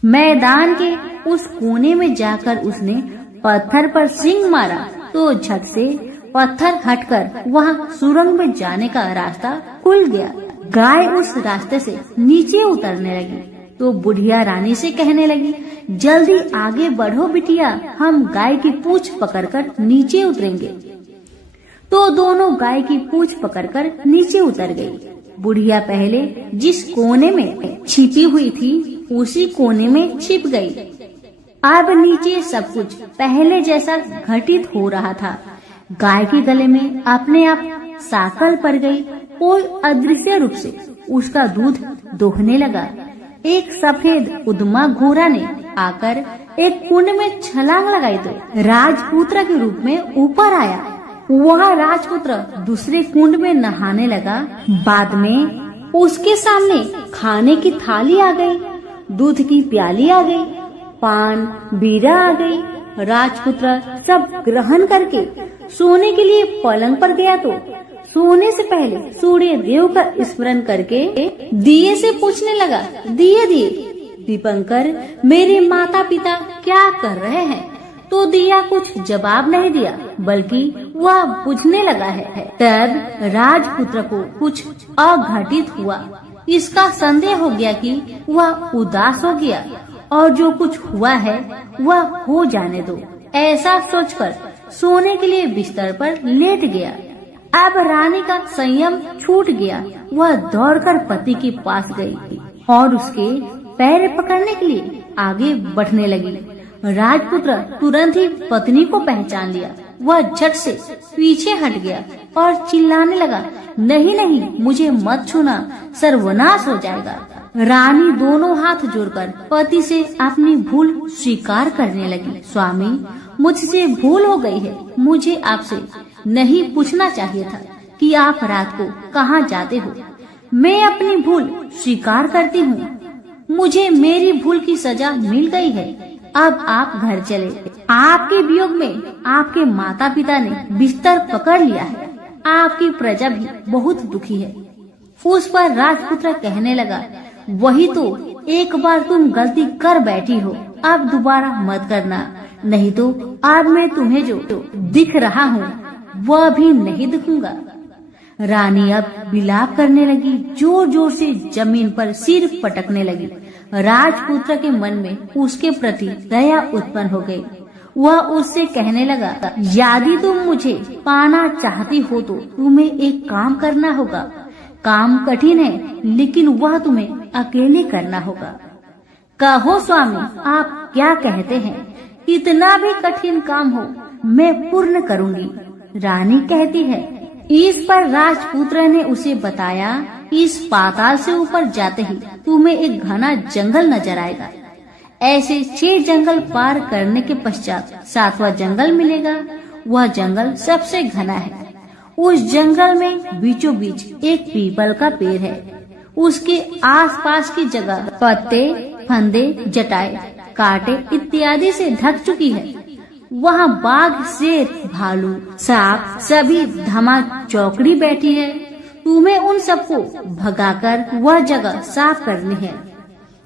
मैदान के उस कोने में जाकर उसने पत्थर पर सींग मारा तो झट से पत्थर हटकर वहां सुरंग में जाने का रास्ता खुल गया। गाय उस रास्ते से नीचे उतरने लगी तो बुढ़िया रानी से कहने लगी, जल्दी आगे बढ़ो बिटिया, हम गाय की पूंछ पकड़कर नीचे उतरेंगे। तो दोनों गाय की पूंछ पकड़कर नीचे उतर गई। बुढ़िया पहले जिस कोने में छिपी हुई थी उसी कोने में छिप गई। अब नीचे सब कुछ पहले जैसा घटित हो रहा था। गाय के गले में अपने आप साकल पड़ गई। कोई अदृश्य रूप से उसका दूध दोहने लगा। एक सफेद उद्मा घोड़ा ने आकर एक कुंड में छलांग लगाई तो राजपुत्र के रूप में ऊपर आया। वह राजपुत्र दूसरे कुंड में नहाने लगा। बाद में उसके सामने खाने की थाली आ गई, दूध की प्याली आ गई, पान बीरा आ गई। राजपुत्र सब ग्रहण करके सोने के लिए पलंग पर गया तो सोने से पहले सूर्य देव का स्मरण करके दिए से पूछने लगा, दिए दिए दीपंकर, मेरे माता पिता क्या कर रहे हैं? तो दिया कुछ जवाब नहीं दिया, बल्कि वह बुझने लगा है। तब राजपुत्र को कुछ अघटित हुआ। इसका संदेह हो गया कि वह उदास हो गया और जो कुछ हुआ है वह हो जाने दो। ऐसा सोचकर सोने के लिए बिस्तर पर लेट गया। अब रानी का संयम छूट गया। वह दौड़कर पति के पास गई और उसके पैर पकड़ने के लिए आगे बढ़ने लगी। राजपुत्र तुरंत ही पत्नी को पहचान लिया। वह झट से पीछे हट गया और चिल्लाने लगा, नहीं नहीं, मुझे मत छूना, सर्वनाश हो जाएगा। रानी दोनों हाथ जोड़कर पति से अपनी भूल स्वीकार करने लगी। स्वामी, मुझसे भूल हो गई है। मुझे आपसे नहीं पूछना चाहिए था कि आप रात को कहाँ जाते हो। मैं अपनी भूल स्वीकार करती हूँ। मुझे मेरी भूल की सजा मिल गई है। अब आप घर चले। आपके वियोग में आपके माता पिता ने बिस्तर पकड़ लिया है। आपकी प्रजा भी बहुत दुखी है। उस पर राजपुत्र कहने लगा, वही तो, एक बार तुम गलती कर बैठी हो, अब दोबारा मत करना, नहीं तो आज मैं तुम्हें जो दिख रहा हूँ वह भी नहीं दिखूंगा। रानी अब विलाप करने लगी, जोर जोर से जमीन पर सिर पटकने लगी। राजपुत्र के मन में उसके प्रति दया उत्पन्न हो गई। वह उससे कहने लगा, यदि तुम मुझे पाना चाहती हो तो तुम्हें एक काम करना होगा। काम कठिन है, लेकिन वह तुम्हें अकेले करना होगा। कहो स्वामी, आप क्या कहते हैं? कितना भी कठिन काम हो मैं पूर्ण करूंगी। रानी कहती है। इस पर राजपुत्र ने उसे बताया, इस पाताल से ऊपर जाते ही तुम्हें एक घना जंगल नजर आएगा। ऐसे 6 जंगल पार करने के पश्चात 7वां जंगल मिलेगा। वह जंगल सबसे घना है। उस जंगल में बीचों बीच एक पीपल का पेड़ है। उसके आसपास की जगह पत्ते, फंदे, जटाएं, कांटे इत्यादि से ढक चुकी है। वहाँ बाघ, शेर, भालू, सांप सभी धमा चौकड़ी बैठी है। तुम्हें उन सबको भगाकर वह जगह साफ करनी है।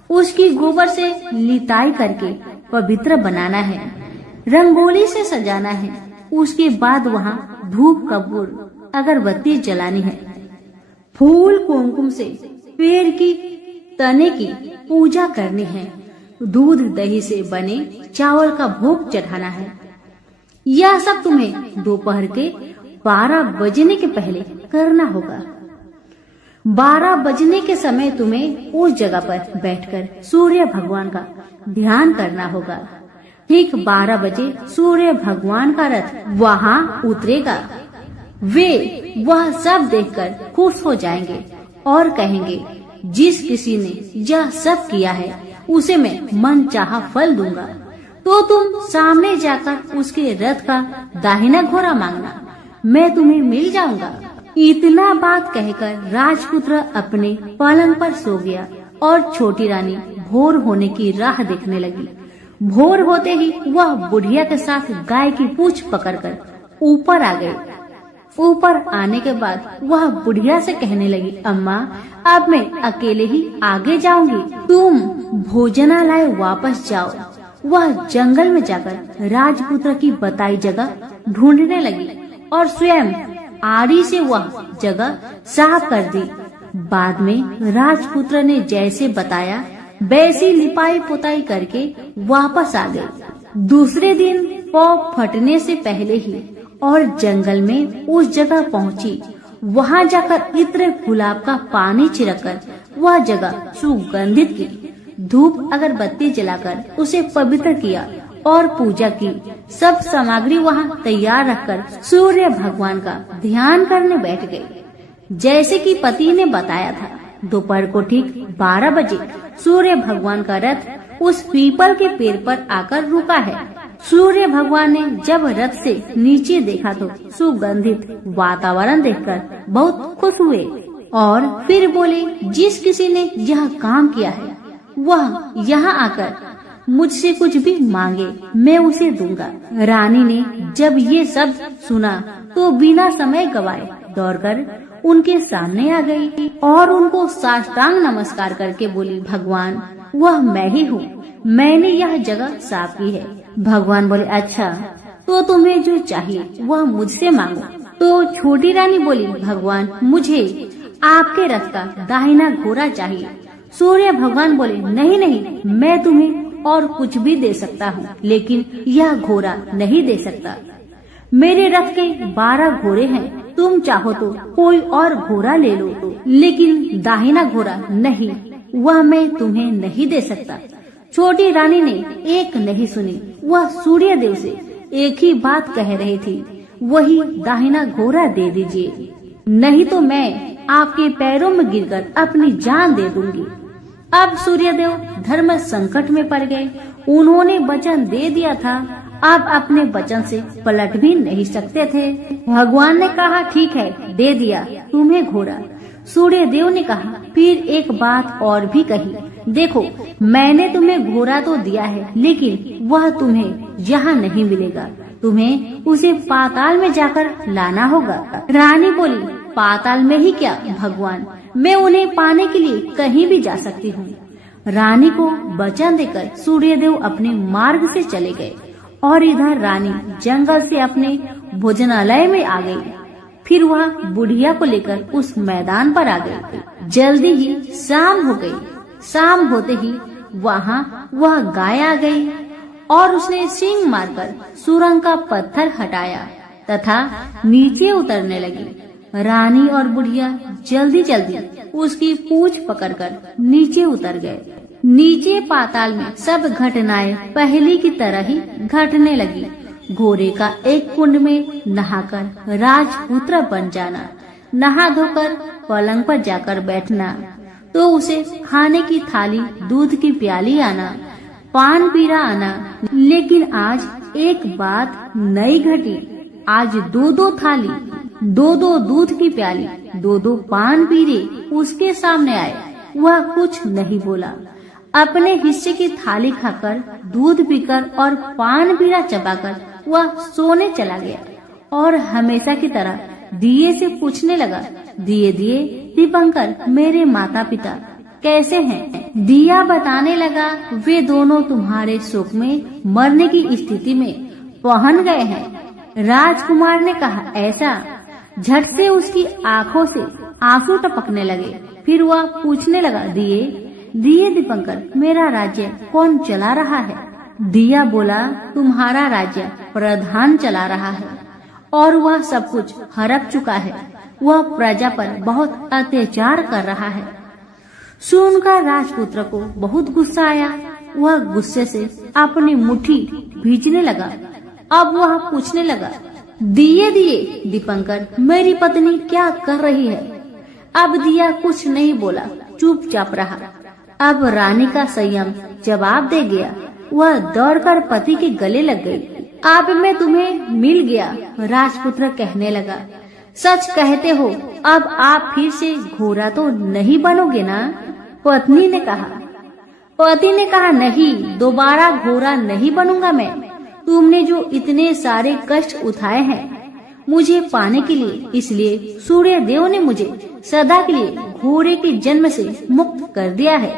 उसकी गोबर से लिताई करके पवित्र बनाना है। रंगोली से सजाना है। उसके बाद वहाँ धूप, कपूर, अगरबत्ती जलानी है। फूल कुमकुम से पेड़ की तने की पूजा करनी है। दूध दही से बने चावल का भोग चढ़ाना है। यह सब तुम्हें दोपहर के 12 बजने के पहले करना होगा। 12 बजने के समय तुम्हें उस जगह पर बैठकर सूर्य भगवान का ध्यान करना होगा। ठीक 12 बजे सूर्य भगवान का रथ वहाँ उतरेगा। वे वह सब देखकर खुश हो जाएंगे और कहेंगे, जिस किसी ने यह सब किया है उसे मैं मनचाहा फल दूंगा। तो तुम सामने जाकर उसके रथ का दाहिना घोड़ा मांगना, मैं तुम्हें मिल जाऊंगा। इतना बात कहकर राजपुत्र अपने पलंग पर सो गया और छोटी रानी भोर होने की राह देखने लगी। भोर होते ही वह बुढ़िया के साथ गाय की पूंछ पकड़कर ऊपर आ गई। ऊपर आने के बाद वह बुढ़िया से कहने लगी, अम्मा अब मैं अकेले ही आगे जाऊंगी, तुम भोजनालय वापस जाओ। वह जंगल में जाकर राजपुत्र की बताई जगह ढूंढने लगी और स्वयं आरी से वह जगह साफ कर दी। बाद में राजपुत्र ने जैसे बताया वैसी लिपाई पुताई करके वापस आ गई। दूसरे दिन पौ फटने से पहले ही और जंगल में उस जगह पहुंची। वहां जाकर इत्र गुलाब का पानी छिड़ककर वह जगह सुगंधित की। धूप अगरबत्ती जलाकर उसे पवित्र किया और पूजा की। सब सामग्री वहां तैयार रखकर सूर्य भगवान का ध्यान करने बैठ गई। जैसे कि पति ने बताया था, दोपहर को ठीक 12 बजे सूर्य भगवान का रथ उस पीपल के पेड़ पर आकर रुका है। सूर्य भगवान ने जब रथ से नीचे देखा तो सुगंधित वातावरण देखकर बहुत खुश हुए और फिर बोले, जिस किसी ने यह काम किया है वह यहाँ आकर मुझसे कुछ भी मांगे, मैं उसे दूंगा। रानी ने जब ये सब सुना तो बिना समय गवाए दौड़कर उनके सामने आ गई और उनको साष्टांग नमस्कार करके बोली, भगवान वह मैं ही हूँ, मैंने यह जगह साफ की है। भगवान बोले, अच्छा तो तुम्हें जो चाहिए वह मुझसे मांगो। तो छोटी रानी बोली, भगवान मुझे आपके रथ का दाहिना घोड़ा चाहिए। सूर्य भगवान बोले, नहीं नहीं, मैं तुम्हें और कुछ भी दे सकता हूँ, लेकिन यह घोड़ा नहीं दे सकता। मेरे रथ के 12 घोड़े हैं, तुम चाहो तो कोई और घोड़ा ले लो, लेकिन दाहिना घोड़ा नहीं, वह मैं तुम्हें नहीं दे सकता। छोटी रानी ने एक नहीं सुनी, वह सूर्य देव से एक ही बात कह रही थी, वही दाहिना घोड़ा दे दीजिए, नहीं तो मैं आपके पैरों में गिरकर अपनी जान दे दूंगी। अब सूर्यदेव धर्म संकट में पड़ गए। उन्होंने वचन दे दिया था, अब अपने वचन से पलट भी नहीं सकते थे। भगवान ने कहा, ठीक है, दे दिया तुम्हें घोड़ा। सूर्यदेव ने कहा, फिर एक बात और भी कही, देखो मैंने तुम्हें घोड़ा तो दिया है, लेकिन वह तुम्हें यहाँ नहीं मिलेगा, तुम्हें उसे पाताल में जाकर लाना होगा। रानी बोली, पाताल में ही क्या भगवान, मैं उन्हें पाने के लिए कहीं भी जा सकती हूँ। रानी को वचन देकर सूर्यदेव अपने मार्ग से चले गए और इधर रानी जंगल से अपने भोजनालय में आ गई। फिर वह बुढ़िया को लेकर उस मैदान पर आ गई। जल्दी ही शाम हो गई। शाम होते ही वहाँ वह गाय आ गई और उसने सींग मारकर सुरंग का पत्थर हटाया तथा नीचे उतरने लगी। रानी और बुढ़िया जल्दी जल्दी उसकी पूंछ पकड़कर नीचे उतर गए। नीचे पाताल में सब घटनाएं पहले की तरह ही घटने लगी। घोड़े का एक कुंड में नहाकर राजपुत्र बन जाना, नहा धोकर पलंग पर जाकर बैठना, तो उसे खाने की थाली, दूध की प्याली आना, पान पीरा आना। लेकिन आज एक बात नई घटी। आज 2-2 थाली, 2-2 दूध की प्याली, 2-2 पान पीरे उसके सामने आए। वह कुछ नहीं बोला। अपने हिस्से की थाली खाकर, दूध पीकर और पान पीरा चबाकर वह सोने चला गया और हमेशा की तरह दिए से पूछने लगा, दिए दिए दीपंकर, मेरे माता पिता कैसे हैं? दिया बताने लगा, वे दोनों तुम्हारे शोक में मरने की स्थिति में पहुंच गए हैं। राजकुमार ने कहा, ऐसा? झट से उसकी आंखों से आंसू टपकने लगे। फिर वह पूछने लगा, दिए दीपंकर, मेरा राज्य कौन चला रहा है? दिया बोला, तुम्हारा राज्य प्रधान चला रहा है और वह सब कुछ हड़प चुका है। वह प्रजा पर बहुत अत्याचार कर रहा है। सुनकर राजपुत्र को बहुत गुस्सा आया। वह गुस्से से अपनी मुट्ठी भींचने लगा। अब वह पूछने लगा, दिए दीपंकर, मेरी पत्नी क्या कर रही है? अब दिया कुछ नहीं बोला, चुपचाप रहा। अब रानी का संयम जवाब दे गया। वह दौड़कर पति के गले लग गई। अब मैं तुम्हें मिल गया, राजपुत्र कहने लगा। सच कहते हो, अब आप फिर से घोड़ा तो नहीं बनोगे ना? पत्नी ने कहा। पति ने कहा, नहीं, दोबारा घोड़ा नहीं बनूंगा मैं। तुमने जो इतने सारे कष्ट उठाए हैं मुझे पाने के लिए, इसलिए सूर्य देव ने मुझे सदा के लिए घोड़े के जन्म से मुक्त कर दिया है।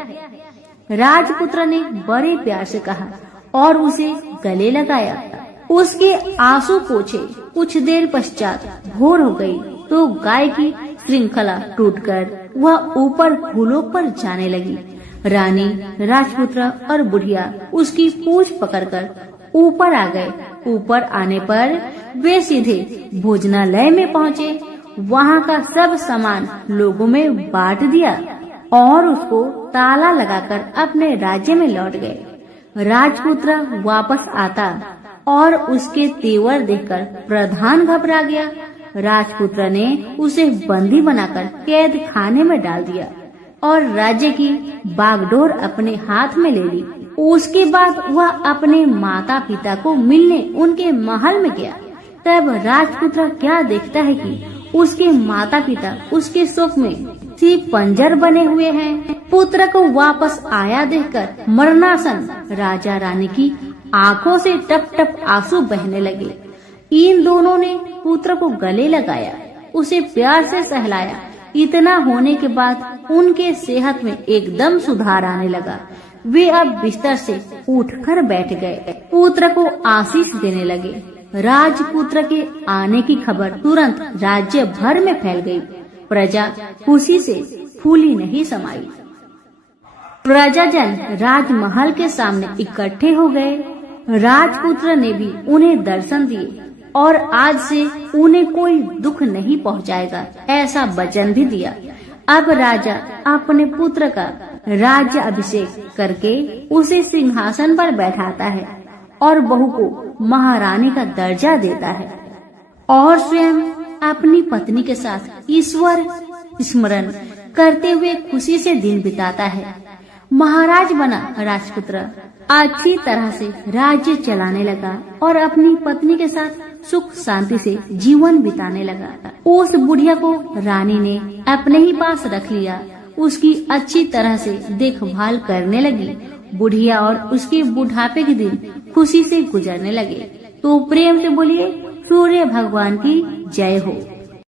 राजपुत्र ने बड़े प्यार से कहा और उसे गले लगाया। उसके आंसू पोंछे। कुछ देर पश्चात भोर हो गई तो गाय की श्रृंखला टूटकर वह ऊपर फूलों पर जाने लगी। रानी, राजपुत्र और बुढ़िया उसकी पूंछ पकड़कर ऊपर आ गए। ऊपर आने पर वे सीधे भोजनालय में पहुँचे। वहाँ का सब सामान लोगों में बांट दिया और उसको ताला लगाकर अपने राज्य में लौट गए। राजपुत्र वापस आता और उसके तेवर देखकर प्रधान घबरा गया। राजपुत्र ने उसे बंदी बनाकर कैद खाने में डाल दिया और राज्य की बागडोर अपने हाथ में ले ली। उसके बाद वह अपने माता पिता को मिलने उनके महल में गया। तब राजपुत्र क्या देखता है कि उसके माता पिता उसके शोक में सी पंजर बने हुए हैं। पुत्र को वापस आया देखकर मरणासन राजा रानी की आंखों से टप टप आंसू बहने लगे। इन दोनों ने पुत्र को गले लगाया, उसे प्यार से सहलाया। इतना होने के बाद उनके सेहत में एकदम सुधार आने लगा। वे अब बिस्तर से उठकर बैठ गए। पुत्र को आशीष देने लगे। राजपुत्र के आने की खबर तुरंत राज्य भर में फैल गई। प्रजा खुशी से फूली नहीं समाई। प्रजाजन राजमहल के सामने इकट्ठे हो गए। राजपुत्र ने भी उन्हें दर्शन दिए और आज से उन्हें कोई दुख नहीं पहुंचाएगा, ऐसा वचन भी दिया। अब राजा अपने पुत्र का राज्य अभिषेक करके उसे सिंहासन पर बैठाता है और बहू को महारानी का दर्जा देता है और स्वयं अपनी पत्नी के साथ ईश्वर स्मरण करते हुए खुशी से दिन बिताता है। महाराज बना राजपुत्र अच्छी तरह से राज्य चलाने लगा और अपनी पत्नी के साथ सुख शांति से जीवन बिताने लगा। उस बुढ़िया को रानी ने अपने ही पास रख लिया। उसकी अच्छी तरह से देखभाल करने लगी। बुढ़िया और उसके बुढ़ापे के दिन खुशी से गुजरने लगे। तो प्रेम से बोलिए, सूर्य भगवान की जय हो।